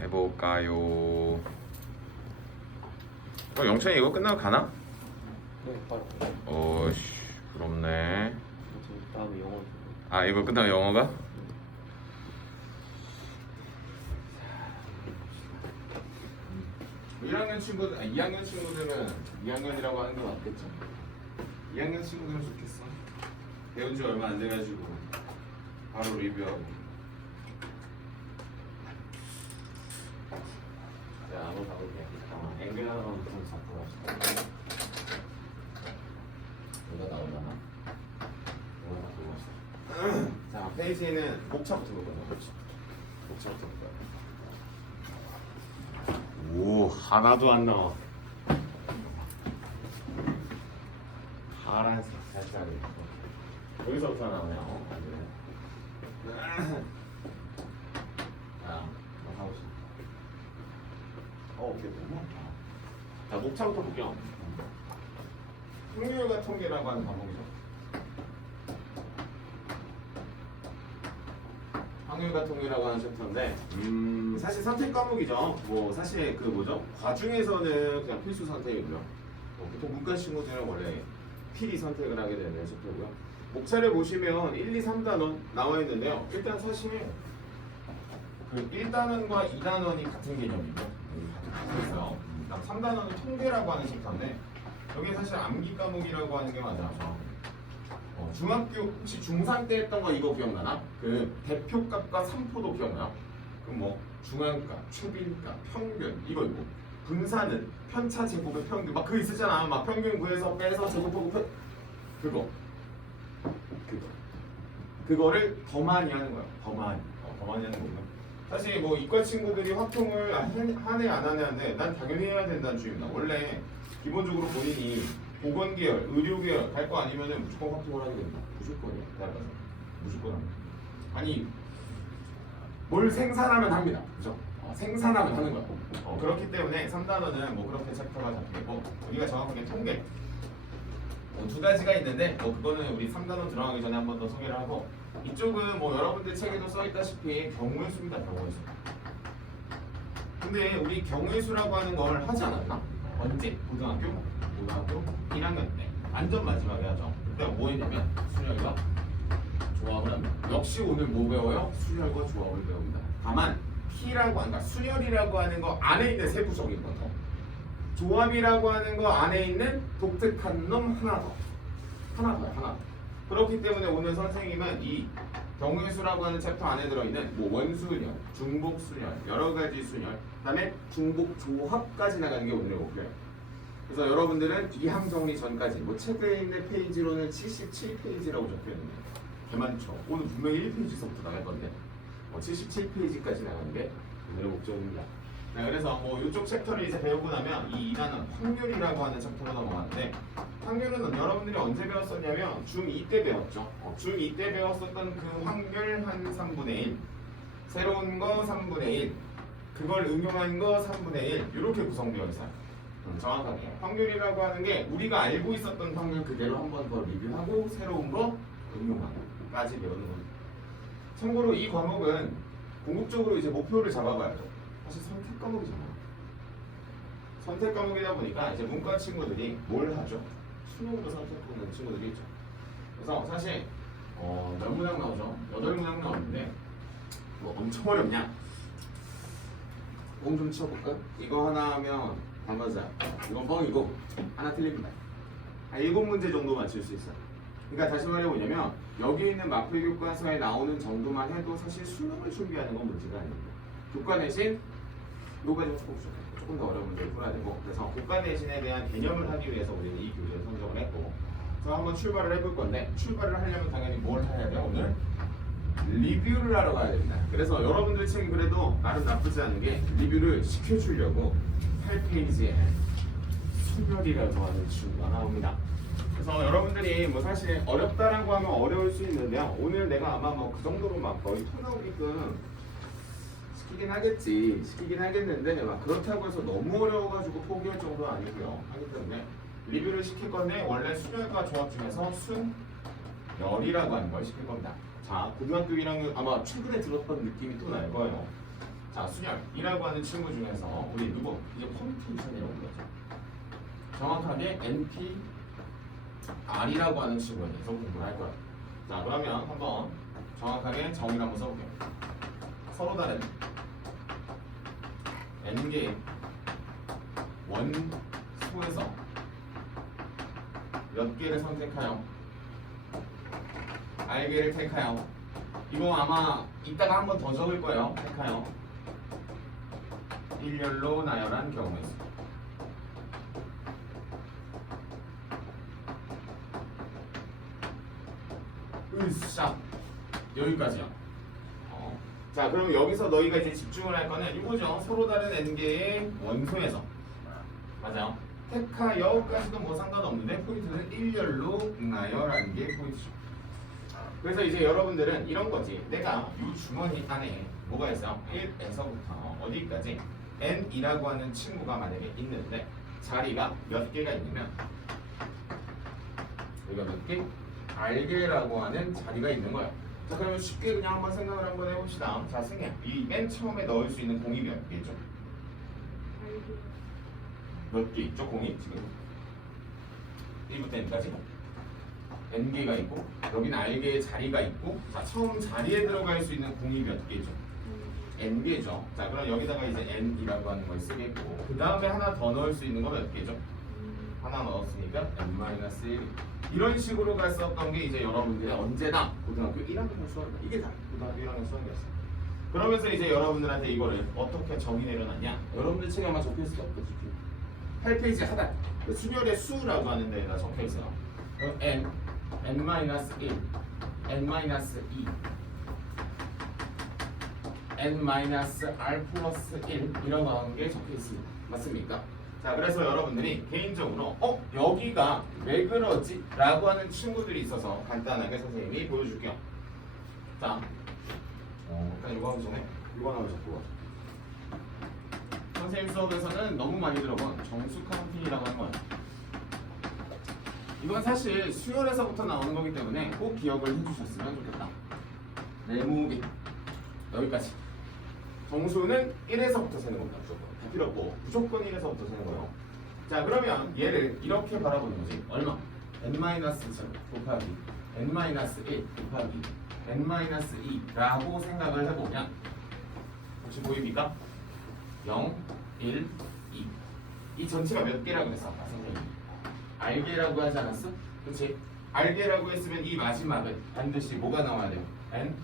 해볼까요? 영찬이 이거 끝나고 가나? 네, 바로. 오씨 부럽네. 다음에 영어. 아 이거 끝나고 영어가? 1학년 친구들, 2학년 친구들은 2학년이라고 하는 게 맞겠죠? 2학년 친구들은 좋겠어. 배운 지 얼마 안 돼가지고 바로 리뷰하고. 자, 한번 가볼게. 앵글 하나만 좀 잡고 갑시다. 뭐가 나오려나? 뭐가 나오고 있어. 자, 페이지에는 목차부터 볼 거야. 목차부터 볼 거야. 오, 하나도 안 나와. 파란색 살짝. 여기서부터 나오네요. 자, 뭐 하고 싶어? 오케이, 너무 많다. 자, 목차부터 볼게요. 확률과 통계라고 하는 과목이죠. 확률과 통계라고 하는 챕터인데, 사실 선택 과목이죠. 뭐 사실 그 뭐죠? 과중에서는 그냥 필수 선택이고요. 보통 문과 친구들은 원래 필히 선택을 하게 되는 챕터고요. 목차를 보시면 1, 2, 3단원 나와 있는데요. 일단 사실 그 1단원과 2단원이 같은 개념이죠. 같은 있어요. 3단원은 통계라고 하는 챕터인데 여기 사실 암기 과목이라고 하는 게 맞아요. 중학교 혹시 중3 때 했던 거 이거 기억나나? 그 대표값과 삼포도 기억나요? 그럼 뭐 중앙값, 초빈값, 평균 이거 분산은 편차 제곱의 평균 막 그거 있었잖아. 막 평균 구해서 빼서 제곱하고 그거를 더 많이 하는 거야. 더 많이 하는 거고요. 사실 뭐 이과 친구들이 화통을 하네 안 하네 하는데 난 당연히 해야 된다는 주의입니다. 원래 기본적으로 본인이 보건계열, 의료계열 갈 거 아니면은 무조건 화통을 하게 됩니다. 무조건이요. 대학 가서 무조건 합니다. 아니 뭘 생산하면 합니다. 그죠? 생산하면 하는 거야. 그렇기 때문에 3단원은 뭐 그렇게 챕터가 잡히고 우리가 정확하게 통계 두 가지가 있는데 그거는 우리 3단원 들어가기 전에 한 번 더 소개를 하고 이쪽은 뭐 여러분들 책에도 써있다시피 경우의 수입니다. 경우의 수. 근데 우리 경우의 수라고 하는 걸 하지 않았나? 언제? 고등학교 1학년 때 완전 마지막에 하죠. 그때 뭐 했냐면 순열과 조합을 합니다. 역시 오늘 뭐 배워요? 순열과 조합을 배웁니다. 다만 P라고 그러니까 순열이라고 하는 거 안에 있는 세부적인 거 더. 조합이라고 하는 거 안에 있는 독특한 놈 하나 더. 그렇기 때문에 오늘 선생님은 이 경우의 수라고 하는 챕터 안에 들어있는 뭐 원순열, 중복순열, 여러 가지 순열, 그다음에 중복 조합까지 나가는 게 오늘의 목표예요. 그래서 여러분들은 이항 정리 전까지 뭐 책에 있는 페이지로는 77페이지라고 적혀있는데 개 많죠. 오늘 분명히 1페이지서부터 나갈 건데 77페이지까지 나가는 게 오늘의 목적입니다. 네, 그래서 뭐 이쪽 챕터를 이제 배우고 나면 이 2단원 확률이라고 하는 챕터로 넘어가는데 확률은 여러분들이 언제 배웠었냐면 중2 때 배웠죠. 중2 때 배웠었던 그 확률 한 3분의 1 새로운 거 3분의 1 그걸 응용한 거 3분의 1 이렇게 구성되어 있어요. 정확하게 확률이라고 하는 게 우리가 알고 있었던 확률 그대로 한 번 더 리뷰하고 새로운 거 응용하고까지 배우는 겁니다. 참고로 이 과목은 궁극적으로 이제 목표를 잡아봐야죠. 사실 선택 과목이잖아. 선택 과목이다 보니까 이제 문과 친구들이 뭘 하죠? 수능으로 선택하는 친구들이 있죠. 그래서 사실 몇 문항 나오죠? 8문항 나오는데 뭐 엄청 어렵냐? 공 좀 치워볼까? 이거 하나 하면 단맞아. 이건 뻥이고 하나 틀립니다. 7문제 정도 맞출 수 있어요. 그러니까 다시 말해보냐면 여기 있는 마플 교과서에 나오는 정도만 해도 사실 수능을 준비하는 건 문제가 아닙니다. 교과 내신 요까지 조금 더 어려운 문제를 풀어야 되고 그래서 교과 내신에 대한 개념을 하기 위해서 우리는 이 교재를 선정을 했고 그래서 한번 출발을 해볼 건데 출발을 하려면 당연히 뭘 해야 돼요? 오늘 리뷰를 하러 가야 됩니다. 그래서 여러분들 책이 그래도 나름 나쁘지 않은 게 리뷰를 시켜주려고 8페이지에 순열이라고 하는 친구가 나옵니다. 그래서 여러분들이 뭐 사실 어렵다라고 하면 어려울 수 있는데요. 오늘 내가 아마 뭐 그 정도로 막 거의 토 나오게끔 시키긴 하겠는데 막 그렇다고 해서 너무 어려워가지고 포기할 정도는 아니고요. 하기 때문에 리뷰를 시킬 건데 원래 순열과 조합 중에서 순열이라고 하는 걸 시킬 겁니다. 자, 고등학교 1학년 아마 최근에 들었던 느낌이 또 날 거예요. 자, 순열이라고 하는 친구 중에서 우리 누구? 이제 퍼뮤테이션이라고 불러죠. 정확하게 NP R이라고 하는 친구에 대해서 공부를 할 거야. 자, 그러면 한번 정확하게 정의를 한번 써볼게요. 서로 다른 N개의 원소에서 몇 개를 선택하여 R개를 택하여, 이거 아마 이따가 한 번 더 적을 거예요. 택하여 일렬로 나열한 경우의 수. 으쌰, 여기까지야. 자, 그럼 여기서 너희가 이제 집중을 할 거는 이거죠. 서로 다른 n개의 원소에서, 맞아요. 택하여까지도 뭐 상관없는데 포인트는 일렬로 나열한 게 포인트죠. 그래서 이제 여러분들은 이런 거지. 내가 이 주머니 안에 뭐가 있어요? 1에서부터 어디까지 n이라고 하는 친구가 만약에 있는데 자리가 몇 개가 있냐면, 여기가 몇 개? R개라고 하는 자리가 있는 거야. 자, 그러면 쉽게 그냥 한번 생각을 한번 해봅시다. 자, 승혜, 이 맨 처음에 넣을 수 있는 공이 몇 개죠? 몇 개 있죠, 공이 지금? 1부터 n까지 n개가 있고, 여기는 R개의 자리가 있고, 자, 처음 자리에 들어갈 수 있는 공이 몇 개죠? n개죠. 자, 그럼 여기다가 이제 n이라고 하는 걸 쓰겠고, 그 다음에 하나 더 넣을 수 있는 거 몇 개죠? 하나 넣었으니까 n-1. 이런 식으로 갔었던 게 이제 여러분들이 언제나 고등학교 1학년 수학이다. 이게 다 고등학교 1학년 수학이었어. 그러면서 이제 여러분들한테 이거를 어떻게 정의 내려놨냐? 여러분들 책에 아마 적혀있을 거 없겠지. 8페이지 하단 순열의 수라고 하는 데에다 적혀있어요. n, n-1, n-2, n-r 플러스 1 이런 게 적혀있습니다. 맞습니까? 자, 그래서 여러분들이 개인적으로 여기가 왜 그러지? 라고 하는 친구들이 있어서 간단하게 선생님이 보여줄게요. 자, 일단 이거 하기 전에 이거 하나 적고 와. 선생님 수업에서는 너무 많이 들어본 정수 카운팅이라고 하는 거예요. 이건 사실 수열에서부터 나오는 거기 때문에 꼭 기억을 해주셨으면 좋겠다. 네모개 여기까지. 정수는 1에서부터 세는 겁니다. 무조건. 다 필요 없고 무조건 1에서부터 세는 거예요. 자, 그러면 얘를 이렇게 바라보는 거지. 얼마? n-7 곱하기 n-1 곱하기 n-2라고 생각을 해보면 혹시 보입니까? 0, 1, 2. 이 전체가 몇 개라고 했어? 아까 선생님 R개라고 하지 않았어? 그렇지? R개라고 했으면 이 마지막은 반드시 뭐가 나와야 돼요? n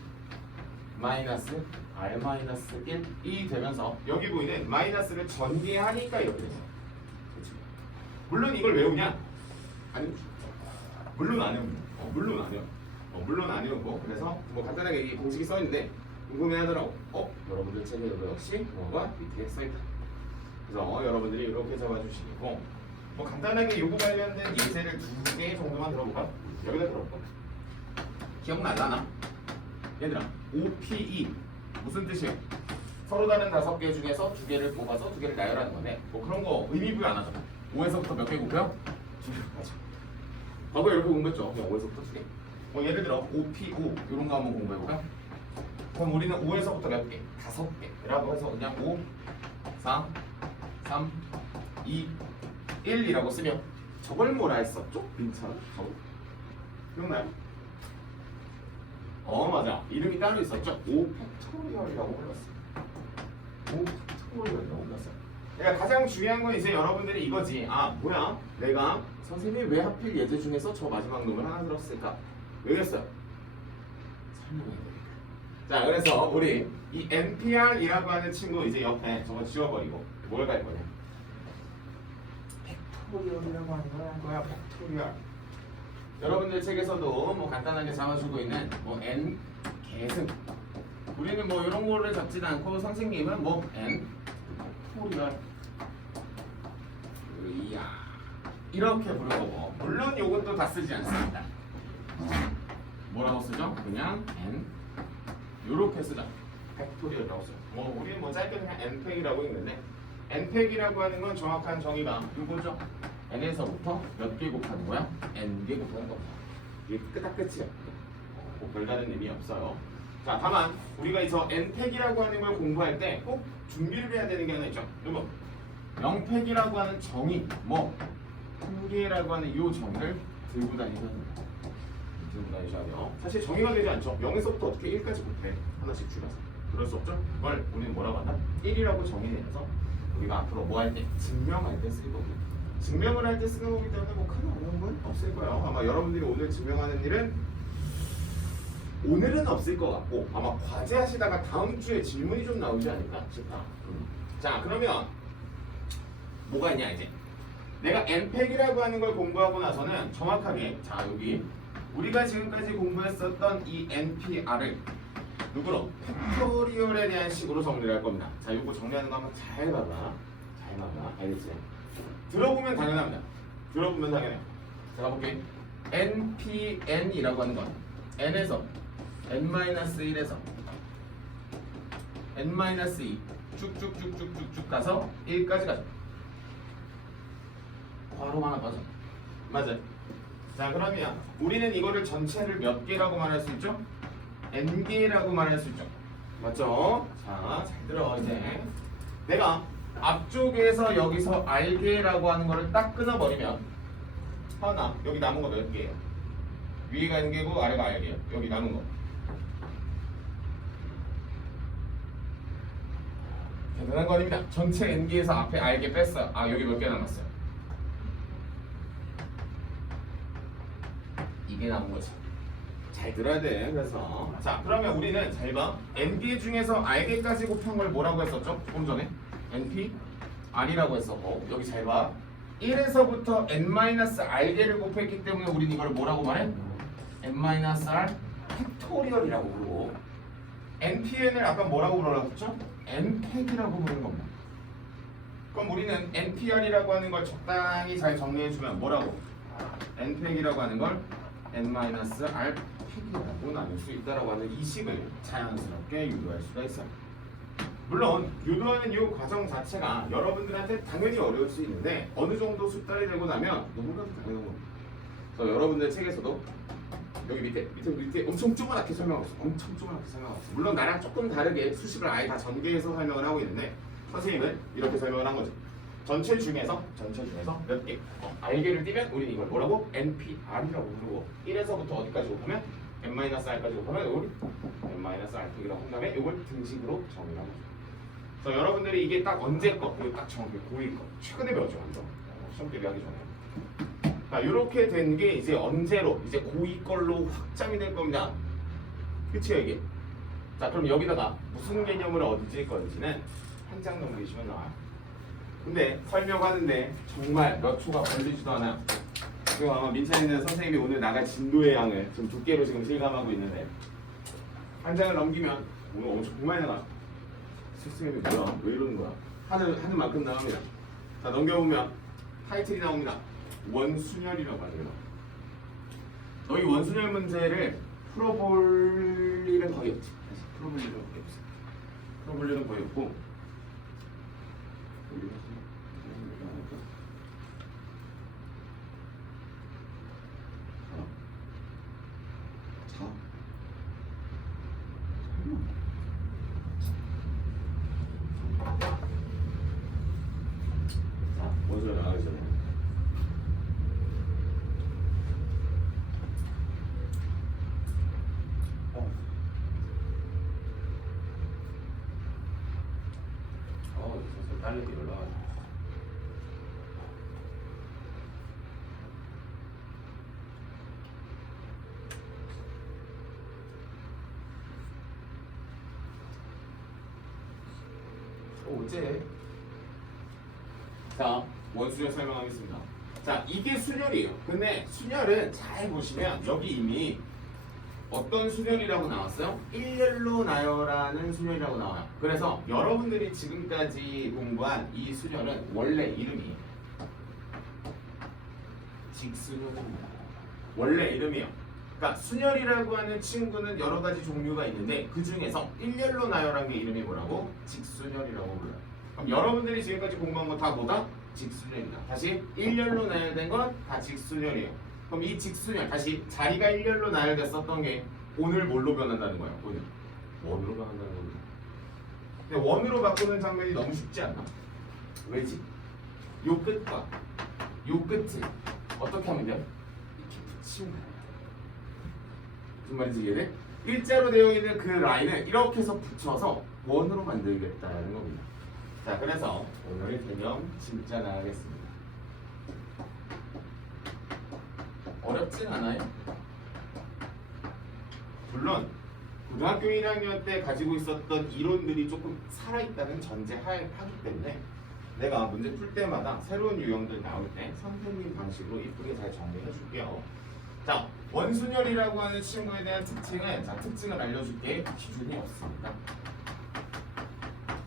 마이너스 R-1이 되면서 여기 보이는 마이너스를 전개하니까 이렇게 되죠. 그렇지? 물론 이걸 외우냐? 아니, 물론 안 외우고, 물론 안 외우고, 물론 안 외우고. 그래서 뭐 간단하게 이 공식이 써 있는데 궁금해하더라고. 여러분들 책에도 역시 뭐가 밑에 써 있다. 그래서 여러분들이 이렇게 적어주시고, 뭐 간단하게 요거 관련된 예제를 2개 정도만 들어볼까? 여기다 들어볼까? 기억날라나? 얘들아, OPE 무슨 뜻이에요? 서로 다른 5개 중에서 2개를 뽑아서 2개를 나열하는 건데, 뭐 그런 거 의미 부여 안 하잖아. 5에서부터 몇 개 곱해요? 2개까지. 과거에 이렇게 공부했죠. 그냥 5에서부터 2개. 예를 들어 OPO 이런 거 한번 공부해볼까? 그럼 우리는 5에서부터 몇 개? 5개라고 해서 그냥 5, 4, 3, 2, 1이라고 쓰면 저걸 뭐라 했었죠? 민찬? 저거 기억나요? 맞아. 이름이 따로 있었죠? 5팩토리얼이라고 불렀어요. 5팩토리얼이라고 불렀어요. 그러니까 가장 중요한 건 이제 여러분들이 이거지. 뭐야? 내가 선생님이 왜 하필 예제 중에서 저 마지막 놈을 하나 들었을까? 왜그랬어요? 설명해야 되니까. 자, 그래서 우리 이 NPR이라고 하는 친구 이제 옆에 저거 지워버리고 뭘 갈 거냐? 팩토리얼이라고 하는 거야. 팩토리얼. 여러분들 책에서도 뭐 간단하게 잡아주고 있는 뭐 n 계승. 우리는 뭐 이런 거를 잡진 않고 선생님은 뭐 n 팩토리얼. 이야 이렇게 부르고, 물론 요것도 다 쓰지 않습니다. 뭐라고 쓰죠? 그냥 n 요렇게 쓰죠. 팩토리얼이라고 써요. 뭐 우리는 뭐 짧게 그냥 n팩이라고 있는데, n팩이라고 하는 건 정확한 정의가 요거죠. n에서부터 몇 개 곱하는 거야? n개 곱하는 겁니다. 이게 딱 끝이야. 뭐 별다른 의미 없어요. 자, 다만 우리가 저 n팩이라고 하는 걸 공부할 때 꼭 준비를 해야 되는 게 하나 있죠. 여러분, 영팩이라고 하는 정의, 한계라고 하는 이 정의를 들고 다니셔야 돼요. 사실 정의가 되지 않죠. 0에서부터 어떻게 1까지 곱해? 하나씩 줄여서. 그럴 수 없죠. 그걸 우리는 뭐라고 한다? 1이라고 정의해서 우리가 앞으로 뭐 할 때? 증명할 때 쓸 거고요. 증명을 할 때 쓰는 거기 때문에 뭐 큰 어려움은 없을 거예요. 아마 여러분들이 오늘 증명하는 일은 오늘은 없을 것 같고 아마 과제 하시다가 다음 주에 질문이 좀 나오지 않을까 싶다. 자, 그러면 뭐가 있냐 이제 내가 n팩이라고 하는 걸 공부하고 나서는 정확하게 자 여기 우리가 지금까지 공부했었던 이 npr을 누구로? 팩토리얼에 대한 식으로 정리를 할 겁니다. 자, 이거 정리하는 거 한번 잘 봐봐. 잘 봐봐. 알겠지? 들어보면 당연합니다. 들어보면 당연해. 제가 볼게. npn이라고 하는 건 n에서 n-1에서 n-2 쭉쭉쭉쭉쭉쭉 가서 1까지 가죠. 괄호 하나 빠져. 맞아요. 자, 그러면 우리는 이거를 전체를 몇 개라고 말할 수 있죠? n개라고 말할 수 있죠. 맞죠? 자, 잘 들어. 이제 내가 앞쪽에서 여기서 r개라고 하는 거를 딱 끊어버리면 하나, 여기 남은 거 몇 개예요? 위에가 n개고 아래가 r개예요. 여기 남은 거 대단한 거 아닙니다. 전체 n개에서 앞에 r개 뺐어요. 아, 여기 몇 개 남았어요? 이게 남은 거지. 잘 들어야 돼. 그래서 자, 그러면 우리는 잘 봐. n개 중에서 r개까지 곱한 걸 뭐라고 했었죠? 조금 전에 np r이라고 했었고 여기 잘 봐. 1에서부터 n-r개를 곱했기 때문에 우리는 이걸 뭐라고 말해? n-r 팩토리얼이라고 부르고 npn을 아까 뭐라고 불렀죠? n팩이라고 부르는 겁니다. 그럼 우리는 npr이라고 하는 걸 적당히 잘 정리해주면 뭐라고? n팩이라고 하는 걸 n-r 팩이라고 나눌 수 있다라고 하는 이 식을 자연스럽게 유도할 수가 있어요. 물론 유도하는 이 과정 자체가 여러분들한테 당연히 어려울 수 있는데 어느 정도 숙달이 되고 나면 너무나도 당연한 겁니다. 그래서 여러분들 책에서도 여기 밑에 엄청 조그맣게 설명하고 있어. 엄청 조그맣게 설명하고 있어. 물론 나랑 조금 다르게 수식을 아예 다 전개해서 설명을 하고 있는데 선생님은 이렇게 설명을 한 거죠. 전체 중에서 몇 개? r개를 띄면 우리는 이걸 뭐라고? npr이라고 부르고 1에서부터 어디까지 곱하면 n-r까지 곱하면 우리 n-r팩이라고 한 다음에 이걸 등식으로 정의를 하는 거죠. 그래서 여러분들이 이게 딱 언제 거? 이거 딱 정확히 고2 거. 최근에 배웠죠, 완전. 시험 대비하기 전에. 자, 이렇게 된 게 이제 언제로? 이제 고2 걸로 확장이 될 겁니다. 그치요, 이게? 자, 그럼 여기다가 무슨 개념으로 어디질 건지는 한 장 넘기시면 나와요. 근데 설명하는데 정말 몇 초가 걸리지도 않아요. 지금 아마 민찬이는 선생님이 오늘 나갈 진도의 양을 좀 두께로 지금 실감하고 있는데 한 장을 넘기면 오늘 엄청 정말 나가. 선생님이 뭐야? 왜 이러는 거야? 하는 만큼 나옵니다. 자, 넘겨보면 타이틀이 나옵니다. 원순열이라고 하죠. 너희 원순열 문제를 풀어볼 일은 거의 없지. 풀어볼 일은 거의 없어. 풀어볼 일은 거의 없고 먼저 나가기 전에 슬슬 딸내미 올라가지고 어째 자, 원순열 설명하겠습니다. 자, 이게 순열이에요. 근데 순열은 잘 보시면 여기 이미 어떤 순열이라고 나왔어요? 일렬로 나열하는 순열이라고 나와요. 그래서 여러분들이 지금까지 공부한 이 순열은 원래 이름이 직순열입니다. 원래 이름이요. 그러니까 순열이라고 하는 친구는 여러 가지 종류가 있는데 그 중에서 일렬로 나열한 게 이름이 뭐라고? 직순열이라고 불러요. 그럼 여러분들이 지금까지 공부한 건 다 뭐다? 직순열이다. 다시 일렬로 나열된 건 다 직순열이에요. 그럼 이 직순열 다시 자리가 일렬로 나열됐었던 게 오늘 뭘로 변한다는 거예요? 오늘 원으로 바꾼다는 겁니다. 근데 원으로 바꾸는 장면이 너무 쉽지 않나? 왜지? 요 끝과 요 끝을 어떻게 하면 돼요? 이렇게 붙이면 돼요. 무슨 말인지 이해돼? 일자로 되어 있는 그 라인을 이렇게 해서 붙여서 원으로 만들겠다는 겁니다. 자, 그래서 오늘의 개념 진짜 나가겠습니다. 어렵진 않아요. 물론 고등학교 1학년 때 가지고 있었던 이론들이 조금 살아있다는 전제하기 때문에 내가 문제 풀 때마다 새로운 유형들 나올 때 선생님 방식으로 이쁘게 잘 정리해 줄게요. 자, 원순열이라고 하는 친구에 대한 특징은, 자, 특징을 알려줄게. 기준이 없습니다.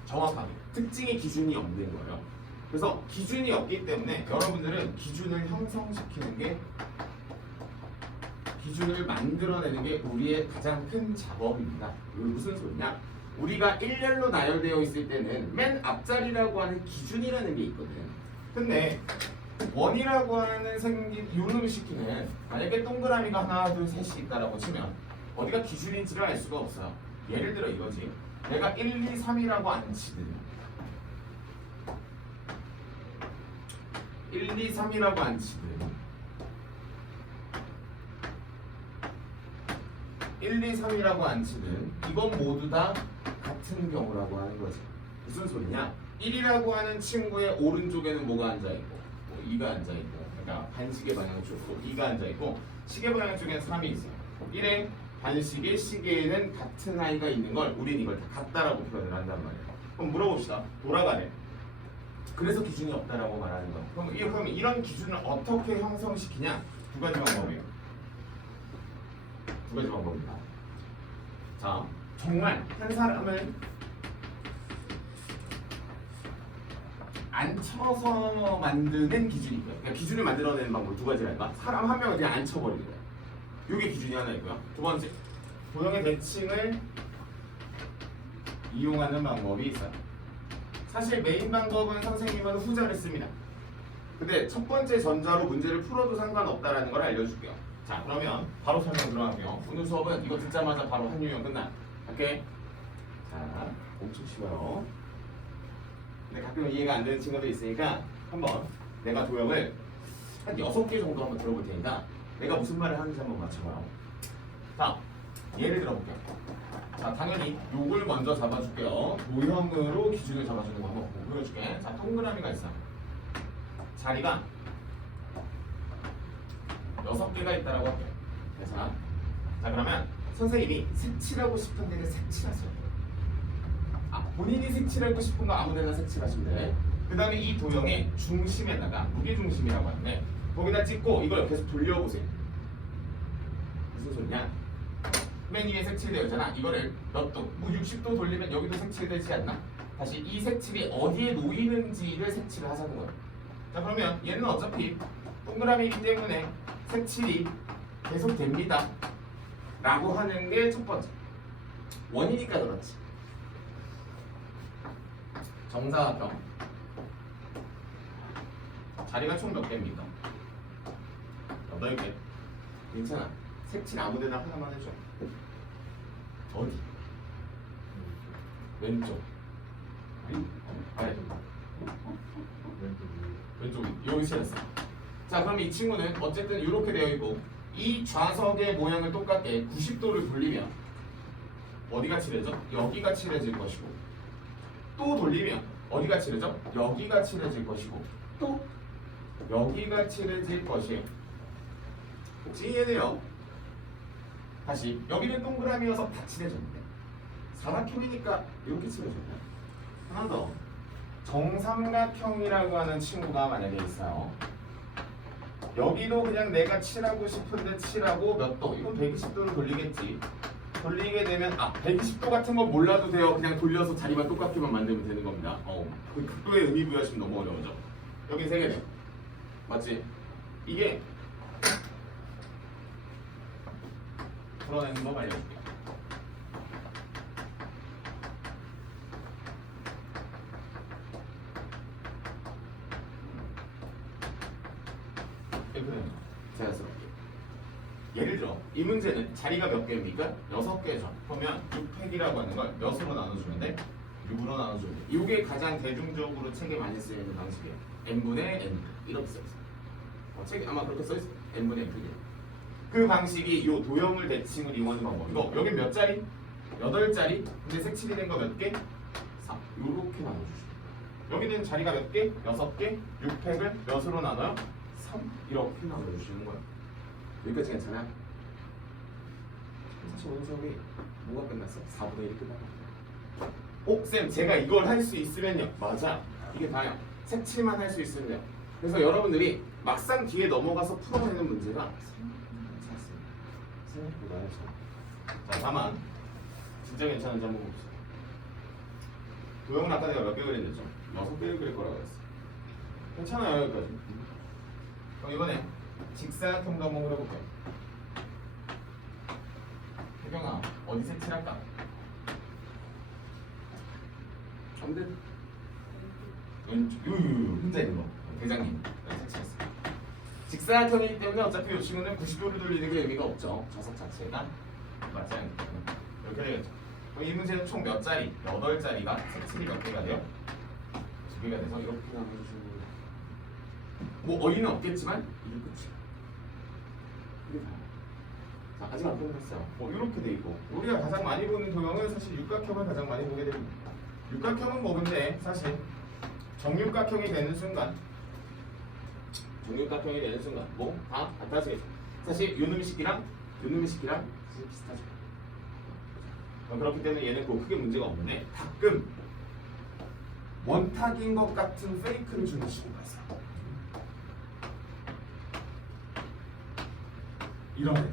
정확하게 특징의 기준이 없는 거예요. 그래서 기준이 없기 때문에 여러분들은 기준을 형성시키는 게, 기준을 만들어내는 게 우리의 가장 큰 작업입니다. 이게 무슨 소리냐? 우리가 일렬로 나열되어 있을 때는 맨 앞자리라고 하는 기준이라는 게 있거든. 근데 원이라고 하는 생긴 요놈 시키는, 만약에 동그라미가 하나 둘 셋이 있다라고 치면 어디가 기준인지를 알 수가 없어요. 예를 들어 이거지. 내가 1, 2, 3이라고 안 치든 1, 2, 3이라고 안 치든 1, 2, 3이라고 안 치든 이건 모두 다 같은 경우라고 하는 거지. 무슨 소리냐? 1이라고 하는 친구의 오른쪽에는 뭐가 앉아있고 2가 앉아있고, 그러니까 반시계 방향 쪽으로 2가 앉아있고, 시계 방향 쪽에는 3이 있어요. 1의 반시계, 시계에는 같은 아이가 있는 걸 우린 이걸 다 같다라고 표현을 한단 말이에요. 그럼 물어봅시다. 돌아가네. 그래서 기준이 없다라고 말하는 거. 그럼 이런 기준을 어떻게 형성시키냐? 두 가지 방법이에요. 두 가지 방법입니다. 자, 정말 한 사람은 안 쳐서 만드는 기준이고요. 그러니까 기준을 만들어내는 방법 두 가지랄까? 사람 한 명을 그냥 안 쳐버리는 거예요. 이게 기준이 하나이고요. 두 번째, 도형의 대칭을 이용하는 방법이 있어요. 사실 메인 방법은 선생님은 후자를 씁니다. 근데 첫 번째 전자로 문제를 풀어도 상관없다라는 걸 알려줄게요. 자, 그러면 바로 설명 들어갈게요. 오늘 수업은 이거 듣자마자 바로 한 유형 끝나. 오케이? 자, 엄청 쉬워요. 근데 가끔 이해가 안 되는 친구도 있으니까 한번 내가 도형을 한 6개 정도 한번 들어볼 테니까 내가 무슨 말을 하는지 한번 맞춰봐요. 자, 예를 들어볼게요. 자, 당연히 요걸 먼저 잡아줄게요. 도형으로 기준을 잡아주는 거 한번 보여줄게. 자, 동그라미가 있어. 자리가 6개가 있다라고 할게요. 그래서 자, 그러면 선생님이 색칠하고 싶은 데는 색칠하세요. 본인이 색칠하고 싶은 거 아무데나 색칠하시면 돼. 그 다음에 이 도형의 중심에다가 무게중심이라고 하는데 거기다 찍고 이걸 계속 돌려보세요. 무슨 소리냐? 맨 위에 색칠되어 있잖아. 이거를 몇 도? 60도 돌리면 여기도 색칠되지 않나? 다시 이 색칠이 어디에 놓이는지를 색칠을 하자는 거예요. 자, 그러면 얘는 어차피 동그라미이기 때문에 색칠이 계속 됩니다 라고 하는 게 첫 번째. 원이니까 그렇지. 정사각형 자리가 총 몇 개입니까? 8개. 괜찮아. 색칠 아무데나 하나만 해줘. 어디? 왼쪽. 아래. 왼쪽. 여기 칠했어. 자, 그럼 이 친구는 어쨌든 이렇게 되어 있고 이 좌석의 모양을 똑같게 90도를 돌리면 어디가 칠해져? 여기가 칠해질 것이고, 또 돌리면 어디가 칠해져? 여기가 칠해질 것이고, 또 여기가 칠해질 것이에요. 혹시 이해돼요? 다시 여기는 동그라미여서 다 칠해졌는데 사각형이니까 이렇게 칠해졌네. 하나 더. 정삼각형이라고 하는 친구가 만약에 있어요. 여기도 그냥 내가 칠하고 싶은데 칠하고 몇 도? 이건 120도로 돌리겠지. 돌리게 되면 120도 같은 거 몰라도 돼요. 그냥 돌려서 자리만 똑같게만 만들면 되는 겁니다. 그 극도의 의미 부여하시면 너무 어려워져. 여기 3개네. 맞지? 이게 풀어내는 법 알려줄게. 이렇게 되는 거. 자연스럽게. 예를 들어 이 문제는 자리가 몇 개입니까? 6개죠. 그러면 6팩이라고 하는 걸 몇으로 나눠주면 돼? 6으로 나눠주면 돼. 이게 가장 대중적으로 책에 많이 쓰이는 방식이에요. n분의 n 이렇게 써있어요. 책에 아마 그렇게 써있어요. n분의 n. 그 방식이 이 도형을 대칭을 이용하는 방법이고 여기 몇 자리? 8자리. 근데 색칠이 된 거 몇 개? 4. 요렇게 나눠주시면 여기는 자리가 몇 개? 6개. 6팩을 몇으로 나눠요? 3. 이렇게 나눠주시는 거예요. 여기까지 괜찮아요? 사실 오늘 수업이 뭐가 끝났어? 4분의 1이 끝났어. 쌤 제가 이걸 할 수 있으면요. 맞아. 이게 다야. 색칠만 할 수 있으면요. 그래서 여러분들이 막상 뒤에 넘어가서 풀어내는 문제가 생각보다 괜찮아. 자, 다만 진짜 괜찮은지 한번 봅시다. 도형은 아까 내가 몇 개 그렸죠? 6개를 그릴 거라고 했어. 괜찮아요 여기까지. 그럼 이번에 직사각형도 한번 그려볼게요. 혜경아 어디 색칠할까? 안 돼. 왼쪽 혼자 있는 거. 대장님 색칠했어. 직사각형이기 때문에 어차피 이 친구는 90도를 돌리는 게 의미가 없죠. 좌석 자체가 맞지 않기 때문에 이렇게 되겠죠. 그럼 이 문제는 총 몇 자리? 8자리가 색칠이 몇 개가 돼요? 2개가 돼서 이렇게 나눠주시는 거예요. 뭐 어이는 없겠지만 이게 끝이야. 이게 다야. 자, 아직 안 끝났어요. 이렇게 돼 있고 우리가 가장 많이 보는 도형은 사실 육각형을 가장 많이 보게 됩니다. 육각형은 뭐 근데 사실 정육각형이 되는 순간 정육각형이 되는 순간 뭐 다 같아지겠죠. 사실 요놈의 식기랑 요놈의 식기랑 비슷하죠. 그렇기 때문에 얘는 그 크게 문제가 없는데 가끔 원탁인 것 같은 페이크를 주는 친구가 있어요. 이런 애들.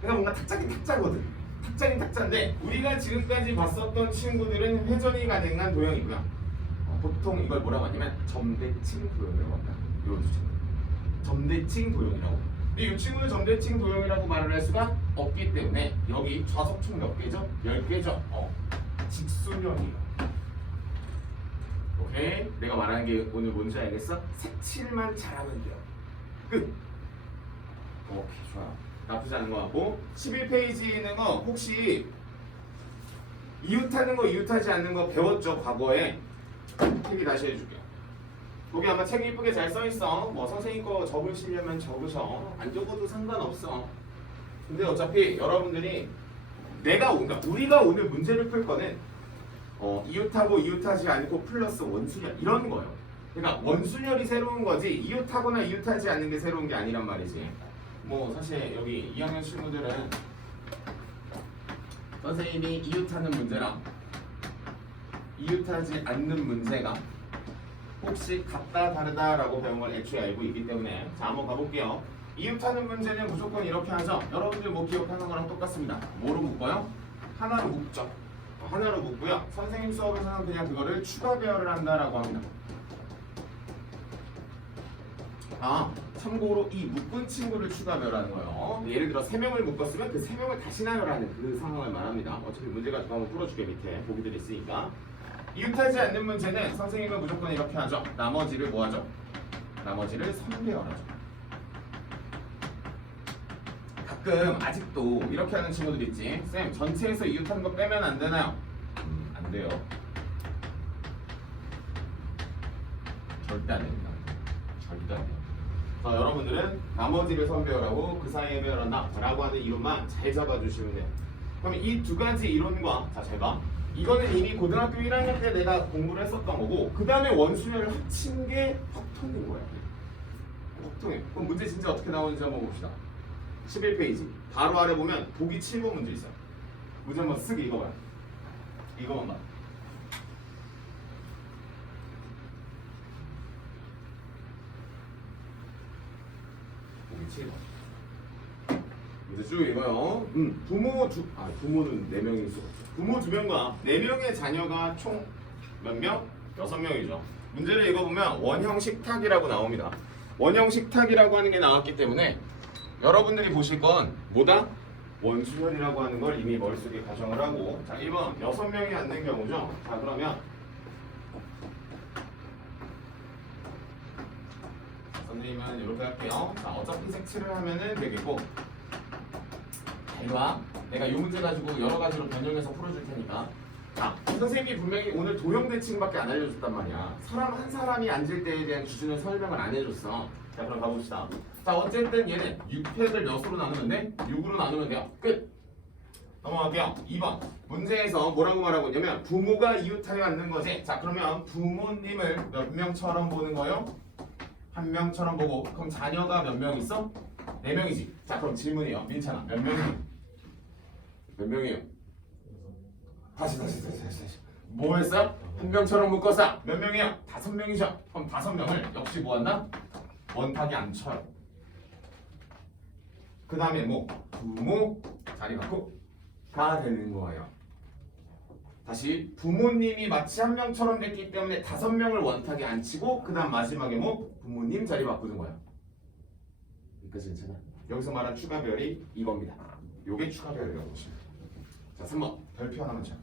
그러니까 뭔가 탁자긴 탁자거든. 탁자긴 탁자인데 우리가 지금까지 봤었던 친구들은 회전이 가능한 도형이고요. 보통 이걸 뭐라고 하냐면 점대칭 도형이라고 합니다. 이 두 친구. 점대칭 도형이라고. 근데 이 친구는 점대칭 도형이라고 말을 할 수가 없기 때문에 여기 좌석 총 몇 개죠? 10개죠. 직수형이에요. 오케이? 내가 말하는 게 오늘 뭔지 알겠어? 색칠만 잘하면 돼요. 끝. 오케이, 좋아. 나쁘지 않은 것 같고 11페이지는 혹시 이웃하는 거 이웃하지 않는 거 배웠죠? 과거에. 책이 다시 해줄게요. 거기 아마 책이 이쁘게 잘 써있어. 뭐 선생님 거 적으시려면 적으셔. 안 적어도 상관없어. 근데 어차피 여러분들이 그러니까 우리가 오늘 문제를 풀 거는 이웃하고 이웃하지 않고 플러스 원수열 이런 거예요. 그러니까 원수열이 새로운 거지 이웃하거나 이웃하지 않는 게 새로운 게 아니란 말이지. 뭐 사실 여기 2학년 친구들은 선생님이 이웃하는 문제랑 이웃하지 않는 문제가 혹시 같다 다르다라고 배운 걸 애초에 알고 있기 때문에 자 한번 가볼게요. 이웃하는 문제는 무조건 이렇게 하죠. 여러분들 뭐 기억하는 거랑 똑같습니다. 뭐로 묶어요? 하나로 묶죠. 하나로 묶고요. 선생님 수업에서는 그냥 그거를 추가 배열을 한다라고 합니다. 참고로 이 묶은 친구를 추가 배열하는 거예요. 예를 들어 3명을 묶었으면 그 3명을 다시 나열하는 그 상황을 말합니다. 어차피 문제가 한번 풀어줄게. 밑에 보기들이 있으니까. 이웃하지 않는 문제는 선생님은 무조건 이렇게 하죠. 나머지를 뭐 하죠? 나머지를 선배열하죠. 가끔 아직도 이렇게 하는 친구들 있지. 쌤 전체에서 이웃하는 거 빼면 안 되나요? 안 돼요. 절대 안 됩니다. 절대 안 돼요. 자, 여러분들은 나머지를 선배열하고 그 사이에 배열한다 라고 하는 이론만 잘 잡아주시면 돼요. 그럼 이 두 가지 이론과 자, 잘 봐. 이거는 이미 고등학교 1학년 때 내가 공부를 했었던 거고 그 다음에 원수열을 합친 게 확통인 거야. 확통해. 그럼 문제 진짜 어떻게 나오는지 한번 봅시다. 11페이지 바로 아래 보면 보기 7번 문제 있어요. 문제 한번 쓱 읽어봐요. 이거만 봐. 보기 7번 문제 쭉 읽어요. 부모는 4명일 수 없죠. 부모 2명과 4명의 자녀가 총 몇 명? 6명이죠. 문제를 읽어보면 원형 식탁이라고 나옵니다. 원형 식탁이라고 하는 게 나왔기 때문에 여러분들이 보실 건 뭐다? 원수열이라고 하는 걸 이미 머릿속에 가정을 하고 자 1번 6명이 앉는 경우죠. 자 그러면 6명 선생님은 이렇게 할게요. 자, 어차피 색칠을 하면은 되겠고. 자, 이리 와. 내가 이 문제 가지고 여러 가지로 변형해서 풀어줄 테니까. 자, 선생님이 분명히 오늘 도형 대칭밖에 안 알려줬단 말이야. 사람 한 사람이 앉을 때에 대한 기준을 설명을 안 해줬어. 자, 그럼 가봅시다. 자, 어쨌든 얘는 6팩을 몇으로 나누면 돼? 6으로 나누면 돼요. 끝. 넘어갈게요. 2번. 문제에서 뭐라고 말하고 있냐면 부모가 이웃하게 만든 거지. 자, 그러면 부모님을 몇 명처럼 보는 거요? 한 명처럼 보고. 그럼 자녀가 몇 명 있어? 4명이지. 자, 그럼 질문이에요. 민찬아, 몇 명이에요? 몇 명이에요? 다시. 뭐 했어? 한 명처럼 묶었어. 몇 명이에요? 5명이죠. 그럼 5명을 역시 뭐 한다? 원탁이 안 쳐요. 그 다음에 뭐? 부모 자리 갖고 다 되는 거예요. 다시 부모님이 마치 한 명처럼 됐기 때문에 5명을 원탁에 안 치고 그 다음 마지막에 뭐? 부모님 자리 바꾸는 거야. 여기까지 괜찮아? 여기서 말한 추가별이 이겁니다. 요게 추가별이라고 보시면 돼요. 자, 3번 별표 하나만 쳐.